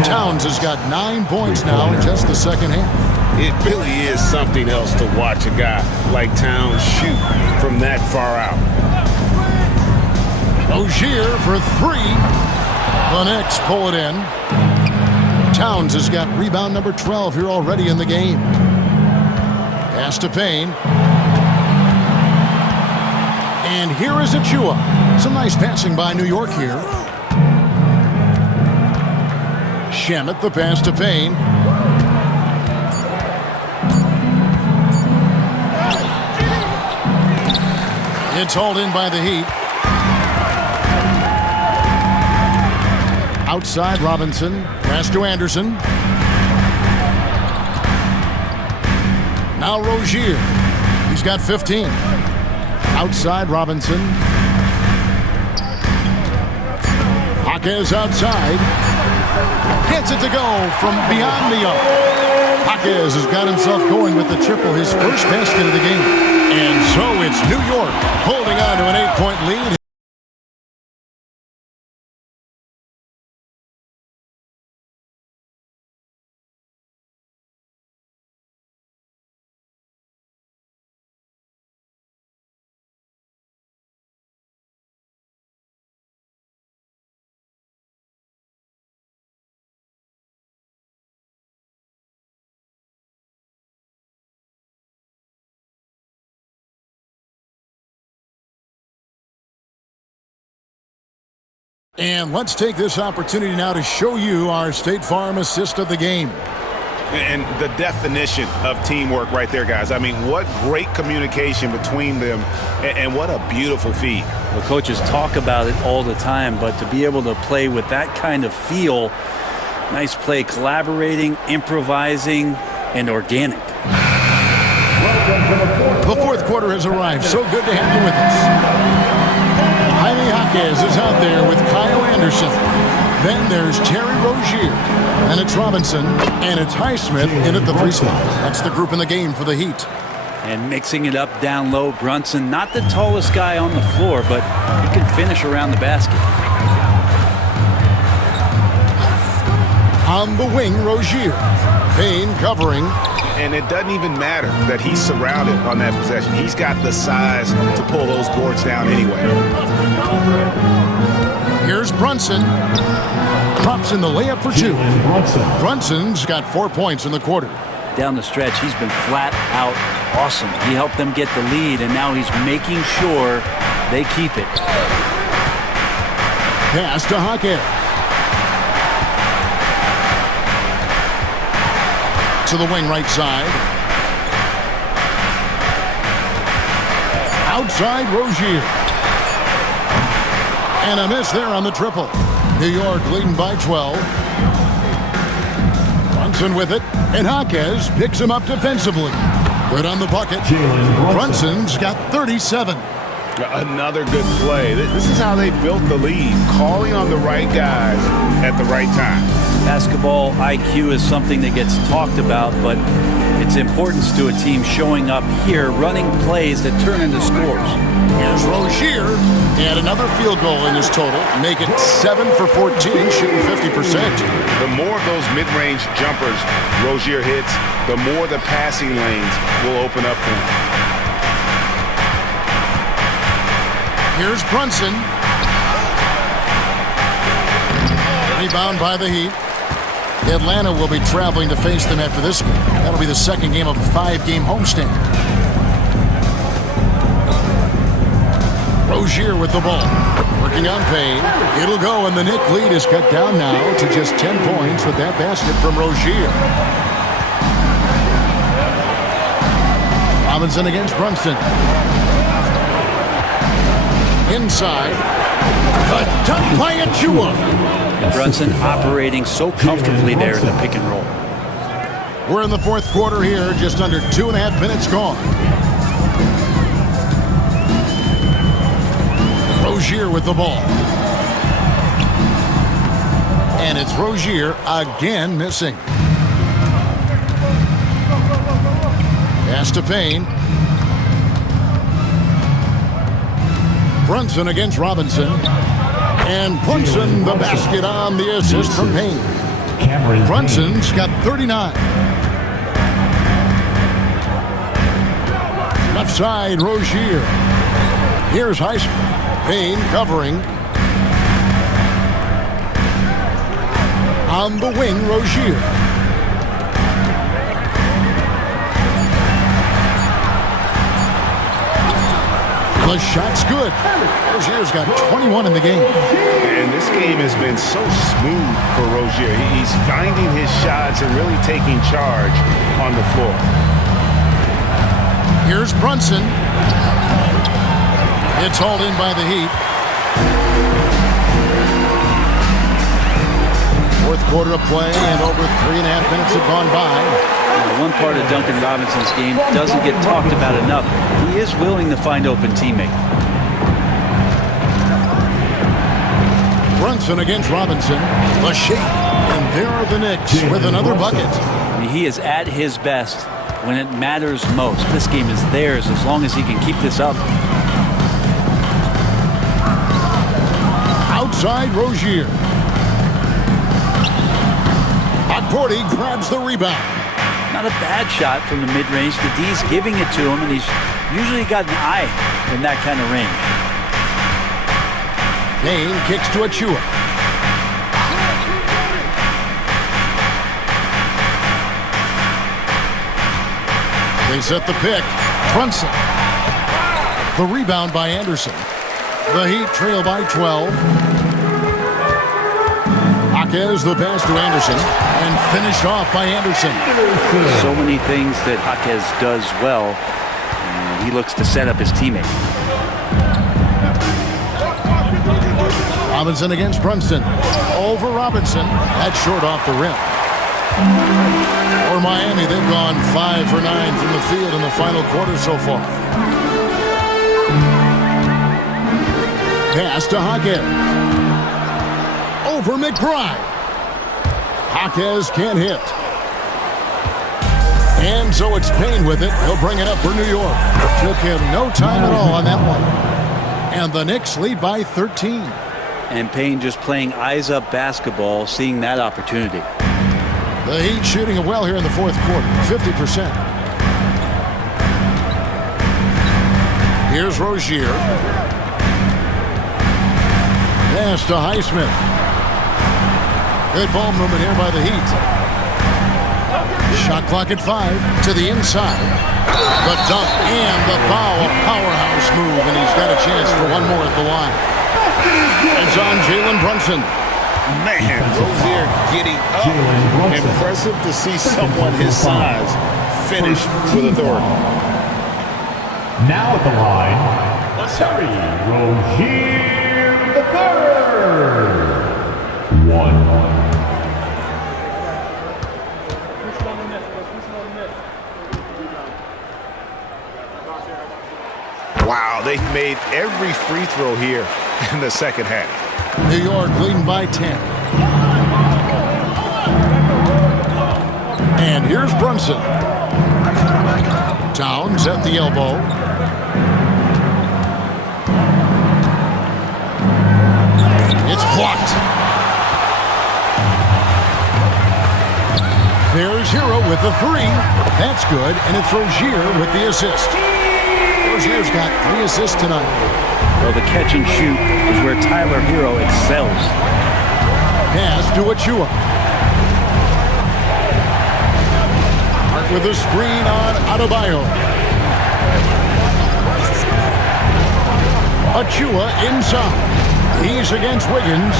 Towns has got 9 points now in just the second half. It really is something else to watch a guy like Towns shoot from that far out. Rozier for 3. The Knicks pull it in. Towns has got rebound number 12 here already in the game. Pass to Payne. And here is Achua. Some nice passing by New York here. Shamet the pass to Payne. It's hauled in by the Heat. Outside Robinson. Pass to Anderson. Now Rozier. He's got 15. Outside Robinson. Hawkins outside. Gets it to go from beyond the arc. Hawkins has got himself going with the triple, his first basket of the game. And so it's New York holding on to an 8-point lead. And let's take this opportunity now to show you our State Farm assist of the game. And the definition of teamwork right there, guys. I mean, what great communication between them, and what a beautiful feed. Well, coaches talk about it all the time, but to be able to play with that kind of feel, nice play, collaborating, improvising, and organic. The fourth quarter has arrived. So good to have you with us. Jaime Hawkins is out there with Kyle Anderson. Then there's Terry Rozier. And it's Robinson. And it's Highsmith in at the 3 spot. That's the group in the game for the Heat. And mixing it up down low, Brunson, not the tallest guy on the floor, but he can finish around the basket. On the wing, Rozier. Payne covering. And it doesn't even matter that he's surrounded on that possession. He's got the size to pull those boards down anyway. Here's Brunson. Drops in the layup for 2. Brunson's got 4 points in the quarter. Down the stretch, he's been flat out awesome. He helped them get the lead, and now he's making sure they keep it. Pass to Hackett. To the wing right side. Outside Rozier. And a miss there on the triple. New York leading by 12. Brunson with it. And Jaquez picks him up defensively. Good on the bucket. Brunson's got 37. Another good play. This is how they built the lead, calling on the right guys at the right time. Basketball IQ is something that gets talked about, but its importance to a team showing up here, running plays that turn into scores. Here's Rozier. And another field goal in his total. Make it 7 for 14, shooting 50%. The more of those mid-range jumpers Rozier hits, the more the passing lanes will open up for him. Here's Brunson. Rebound by the Heat. Atlanta will be traveling to face them after this game. That'll be the second game of a 5-game homestand. Rozier with the ball. Working on Payne. It'll go, and the Knicks lead is cut down now to just 10 points with that basket from Rozier. Robinson against Brunson. Inside. A dunk by Achua. And Brunson operating so comfortably there in the pick and roll. We're in the fourth quarter here, just under 2.5 minutes gone. Rozier with the ball. And it's Rozier again missing. Pass to Payne. Brunson against Robinson. And Brunson the basket on the assist from Payne. Brunson's got 39. Left side, Rozier. Here's Highsmith. Payne covering. On the wing, Rozier. The shot's good. Rozier's got 21 in the game. And this game has been so smooth for Rozier. He's finding his shots and really taking charge on the floor. Here's Brunson. It's hauled in by the Heat. Fourth quarter of play, and over 3.5 minutes have gone by. One part of Duncan Robinson's game doesn't get talked about enough. He is willing to find open teammates. Brunson against Robinson. A shake. And there are the Knicks with another bucket. I mean, he is at his best when it matters most. This game is theirs as long as he can keep this up. Outside Rozier. Porty grabs the rebound. Not a bad shot from the mid-range. The D's giving it to him, and he's usually got an eye in that kind of range. Payne kicks to Achua. They set the pick. Brunson. The rebound by Anderson. The Heat trail by 12. Jaquez the pass to Anderson, and finished off by Anderson. So many things that Jaquez does well. He looks to set up his teammate. Robinson against Brunson. Over Robinson. That's short off the rim. For Miami, they've gone 5 for 9 from the field in the final quarter so far. Pass to Jaquez. Over McBride. Jaquez can't hit. And so it's Payne with it. He'll bring it up for New York. Took him no time at all on that one. And the Knicks lead by 13. And Payne just playing eyes-up basketball, seeing that opportunity. The Heat shooting it well here in the fourth quarter, 50%. Here's Rozier. Pass to Highsmith. Good ball movement here by the Heat. Shot clock at 5 to the inside. The dunk and the foul. A powerhouse move, and he's got a chance for one more at the line. It's on Jalen Brunson. Man, Rozier getting up. Impressive to see someone his size finish with authority. Now at the line, Terry Rozier III. 1. Wow, they've made every free throw here in the second half. New York leading by 10. And here's Brunson. Towns at the elbow. It's blocked. There's Hero with the 3. That's good, and it's Rozier with the assist. Rozier's got 3 assists tonight. Well, the catch and shoot is where Tyler Hero excels. Pass to Achua. Hart with a screen on Adebayo. Achua inside. He's against Wiggins.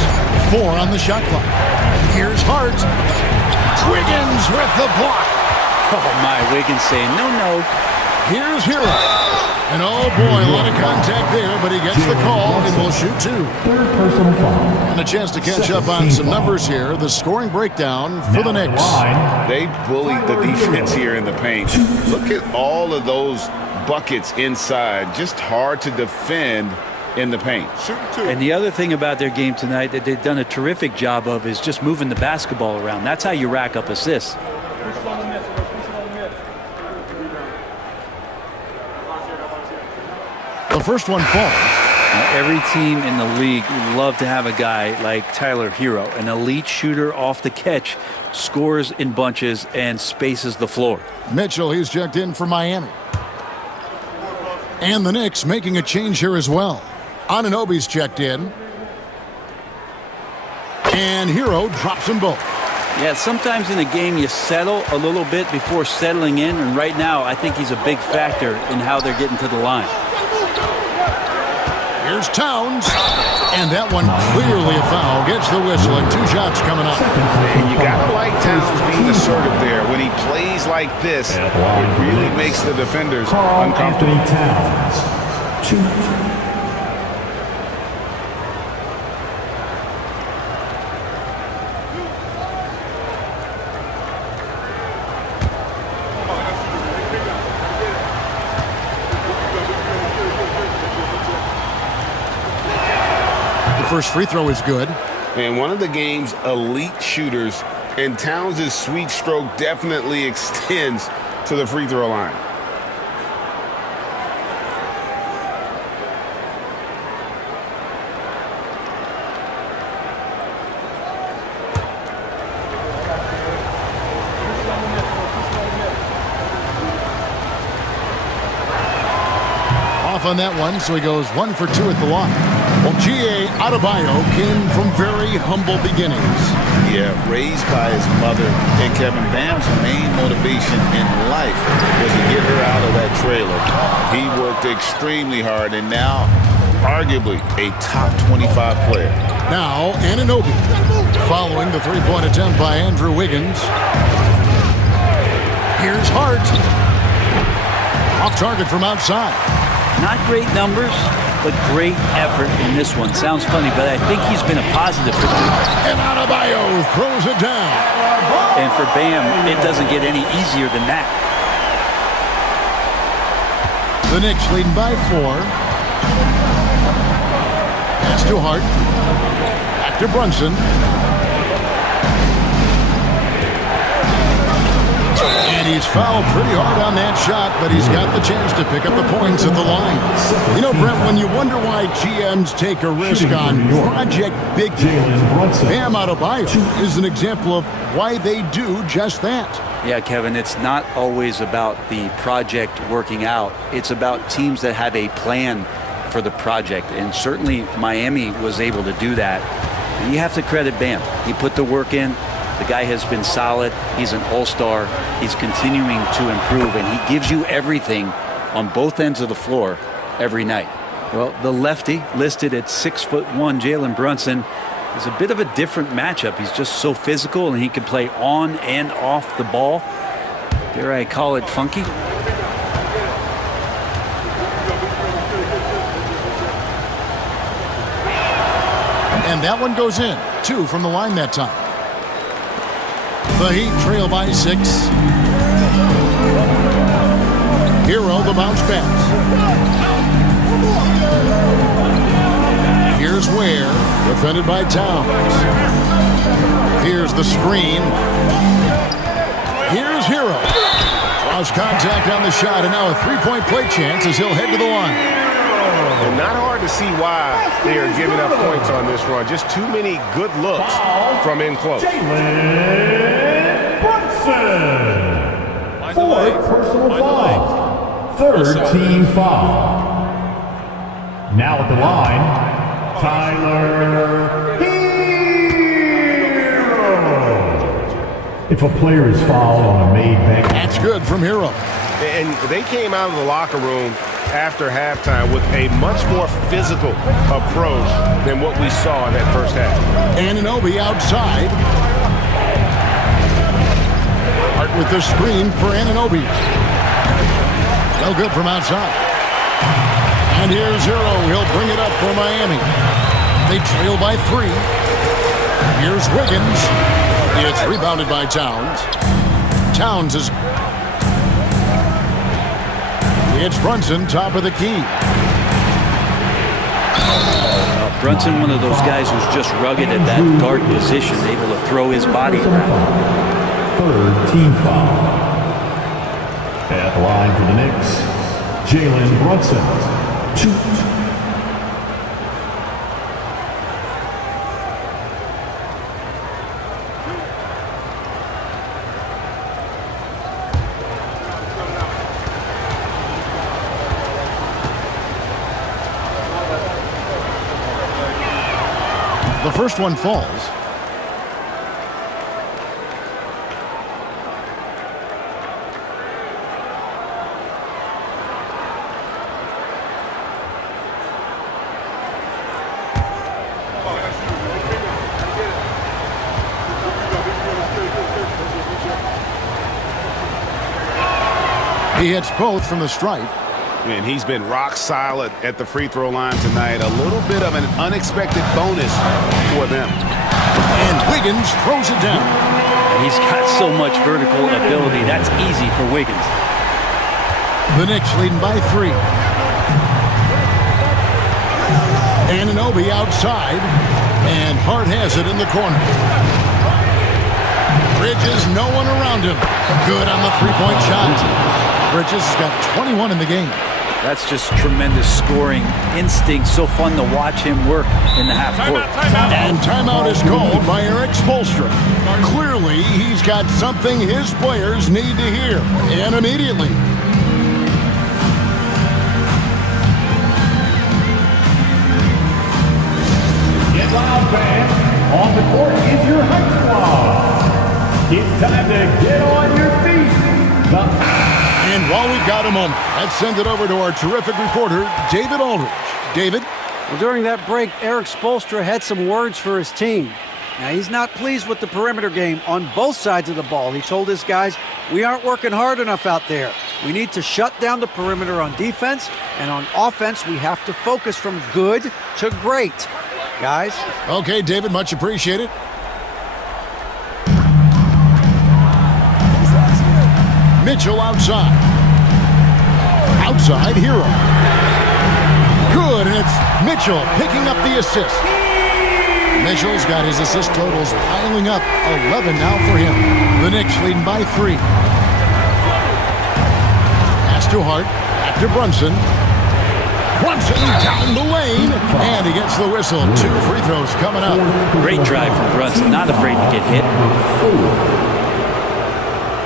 4 on the shot clock. Here's Hart. Wiggins with the block. Oh, my. Wiggins saying, no. Here's Hero. And oh boy, a lot of contact there, but he gets the call and will shoot 2. Third personal foul. And a chance to catch up on some numbers here. The scoring breakdown for the Knicks. They bullied the defense here in the paint. Look at all of those buckets inside. Just hard to defend in the paint. And the other thing about their game tonight that they've done a terrific job of is just moving the basketball around. That's how you rack up assists. The first one falls. Now, every team in the league would love to have a guy like Tyler Hero, an elite shooter off the catch, scores in bunches, and spaces the floor. Mitchell, he's checked in for Miami. And the Knicks making a change here as well. Anunoby's checked in. And Hero drops them both. Yeah, sometimes in a game you settle a little bit before settling in, and right now I think he's a big factor in how they're getting to the line. Here's Towns, and that one clearly a foul. Gets the whistle, and 2 shots coming up. And you gotta like Towns being assertive there. When he plays like this, it really makes the defenders uncomfortable. Towns. 2. First free throw is good. And one of the game's elite shooters, and Towns' sweet stroke definitely extends to the free throw line. Off on that one, so he goes 1 for 2 at the line. Well, G.A. Adebayo came from very humble beginnings. Yeah, raised by his mother. And Kevin, Bam's main motivation in life was to get her out of that trailer. He worked extremely hard, and now arguably a top 25 player. Now, Anunoby, following the three-point attempt by Andrew Wiggins. Here's Hart. Off target from outside. Not great numbers, but great effort in this one. Sounds funny, but I think he's been a positive for them. And Adebayo throws it down. And for Bam, it doesn't get any easier than that. The Knicks leading by 4. Pass to Hart. Back to Brunson. And he's fouled pretty hard on that shot, but he's got the chance to pick up the points at the line. You know, Brent, when you wonder why GMs take a risk on Project Big Bam Adebayo is an example of why they do just that. Yeah, Kevin, it's not always about the project working out. It's about teams that have a plan for the project, and certainly Miami was able to do that. You have to credit Bam. He put the work in. The guy has been solid. He's an all-star. He's continuing to improve, and he gives you everything on both ends of the floor every night. Well, the lefty, listed at 6'1", Jalen Brunson, is a bit of a different matchup. He's just so physical, and he can play on and off the ball. Dare I call it funky? And that one goes in. 2 from the line that time. The Heat trail by 6. Hero the bounce pass. Here's Ware, defended by Towns. Here's the screen. Here's Hero. Draws contact on the shot, and now a three-point play chance as he'll head to the line. And not hard to see why they are giving up points on this run. Just too many good looks from in close. Jalen Brunson. 4th personal foul. 3rd team foul. Now at the line, Tyler Hero. If a player is fouled on a made back. That's good from Hero. And they came out of the locker room after halftime with a much more physical approach than what we saw in that first half. Anunoby outside. Hart with the screen for Anunoby. No good from outside. And here's Hero. He'll bring it up for Miami. They trail by 3. Here's Wiggins. It's rebounded by Towns. Towns is... It's Brunson, top of the key. Brunson, one of those guys who's just rugged at that guard position, able to throw his body around. 3rd team foul. At the line for the Knicks, Jalen Brunson. 2. The first one falls. He hits both from the stripe. And he's been rock solid at the free throw line tonight. A little bit of an unexpected bonus for them. And Wiggins throws it down. He's got so much vertical ability. That's easy for Wiggins. The Knicks leading by 3. Anunoby outside. And Hart has it in the corner. Bridges, no one around him. Good on the three-point shot. Bridges has got 21 in the game. That's just tremendous scoring instinct. So fun to watch him work in the half court. And timeout is called by Eric Spoelstra. Clearly, he's got something his players need to hear, and immediately. Get loud, fans. On the court is your hype squad. It's time to get on your feet. And while we've got a moment, let's send it over to our terrific reporter, David Aldridge. David? Well, during that break, Eric Spoelstra had some words for his team. Now, he's not pleased with the perimeter game on both sides of the ball. He told his guys, we aren't working hard enough out there. We need to shut down the perimeter on defense, and on offense, we have to focus from good to great. Guys? Okay, David, much appreciated. Mitchell outside. Outside, Hero. Good, and it's Mitchell picking up the assist. Mitchell's got his assist totals piling up. 11 now for him. The Knicks leading by 3. Pass to Hart. Back to Brunson. Brunson down the lane. And he gets the whistle. 2 free throws coming up. Great drive from Brunson. Not afraid to get hit.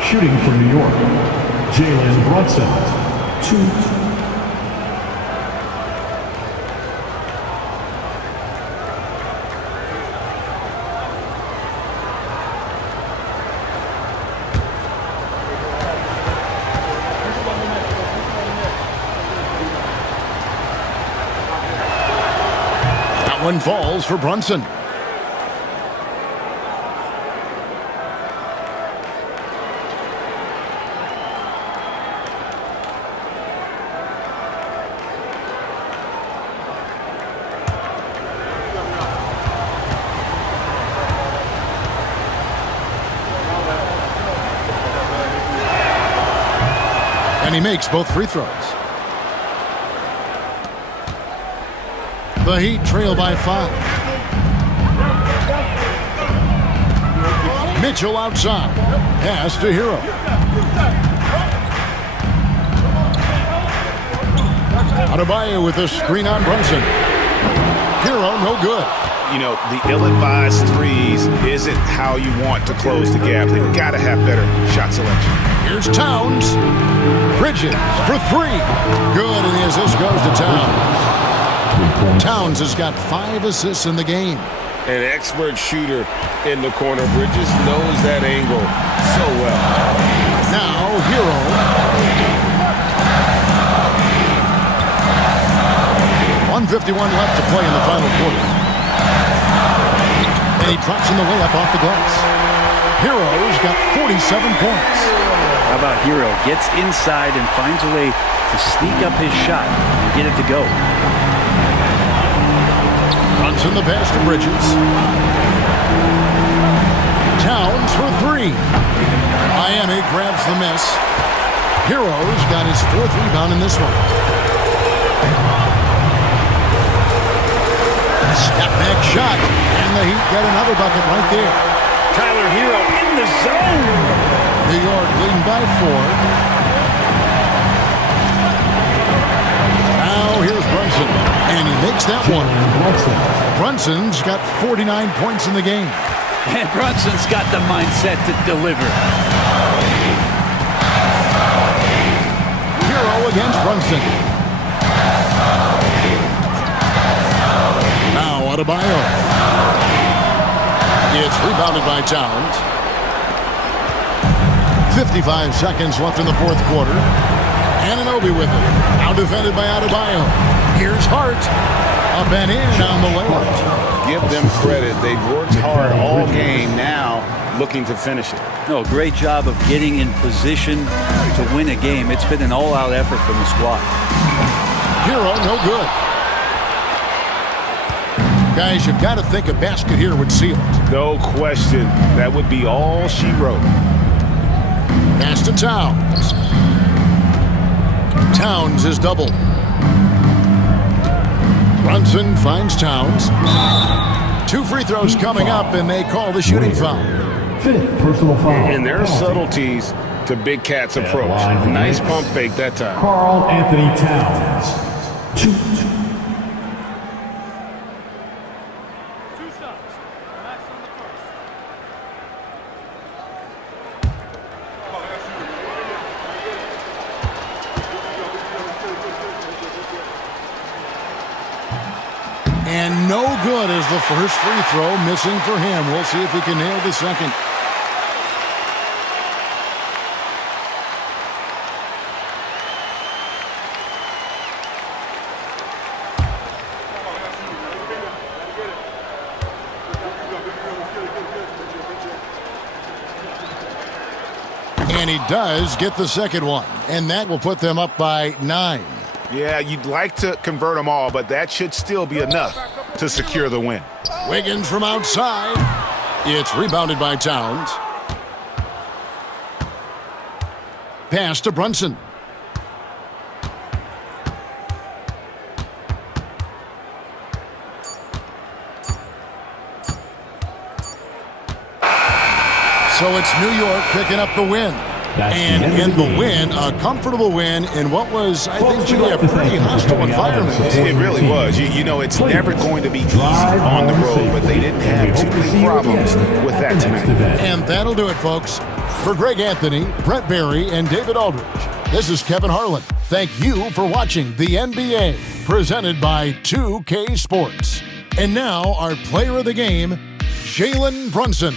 Shooting from New York, Jalen Brunson. 2. That one falls for Brunson. And he makes both free throws. The Heat trail by 5. Mitchell outside. Pass to Hero. Adebayo with a screen on Brunson. Hero no good. You know, the ill-advised threes isn't how you want to close the gap. They've got to have better shot selection. Here's Towns. Bridges for 3. Good, and the assist goes to Towns. Towns has got 5 assists in the game. An expert shooter in the corner. Bridges knows that angle so well. Now, Hero. 1:51 left to play in the final quarter. And he drops in the layup off the glass. Hero's got 47 points. How about Hero? Gets inside and finds a way to sneak up his shot and get it to go. Brunson the pass to Bridges. Towns for 3. Miami grabs the miss. Hero's got his 4th rebound in this one. Step back shot. And the Heat get another bucket right there. Tyler Hero in the zone. New York leading by 4. Now here's Brunson. And he makes that one. Brunson's got 49 points in the game. And Brunson's got the mindset to deliver. Hero against Brunson. Now Adebayo. It's rebounded by Towns. 55 seconds left in the 4th quarter. Anunoby with it. Now defended by Adebayo. Here's Hart. Up and in on the layup. Give them credit. They've worked hard all game, now looking to finish it. No, great job of getting in position to win a game. It's been an all-out effort from the squad. Hero, no good. Guys, you've got to think a basket here would seal it. No question. That would be all she wrote. Pass to Towns. Towns is doubled. Brunson finds Towns. 2 free throws coming up, and they call the shooting foul. 5th personal foul. And there are subtleties to Big Cat's approach. Nice pump fake that time. Karl Anthony Towns. 2. And no good as the first free throw missing for him. We'll see if he can nail the second. And he does get the second one. And that will put them up by 9. Yeah, you'd like to convert them all, but that should still be enough to secure the win. Wiggins from outside. It's rebounded by Towns. Pass to Brunson. So it's New York picking up the win. And in the win, a comfortable win in what was, I think, Jimmy, a pretty hostile environment. It really was. You know, it's never going to be easy on the road, but they didn't have too many problems with that tonight. And that'll do it, folks. For Greg Anthony, Brett Barry, and David Aldridge, this is Kevin Harlan. Thank you for watching the NBA, presented by 2K Sports. And now, our player of the game, Jalen Brunson.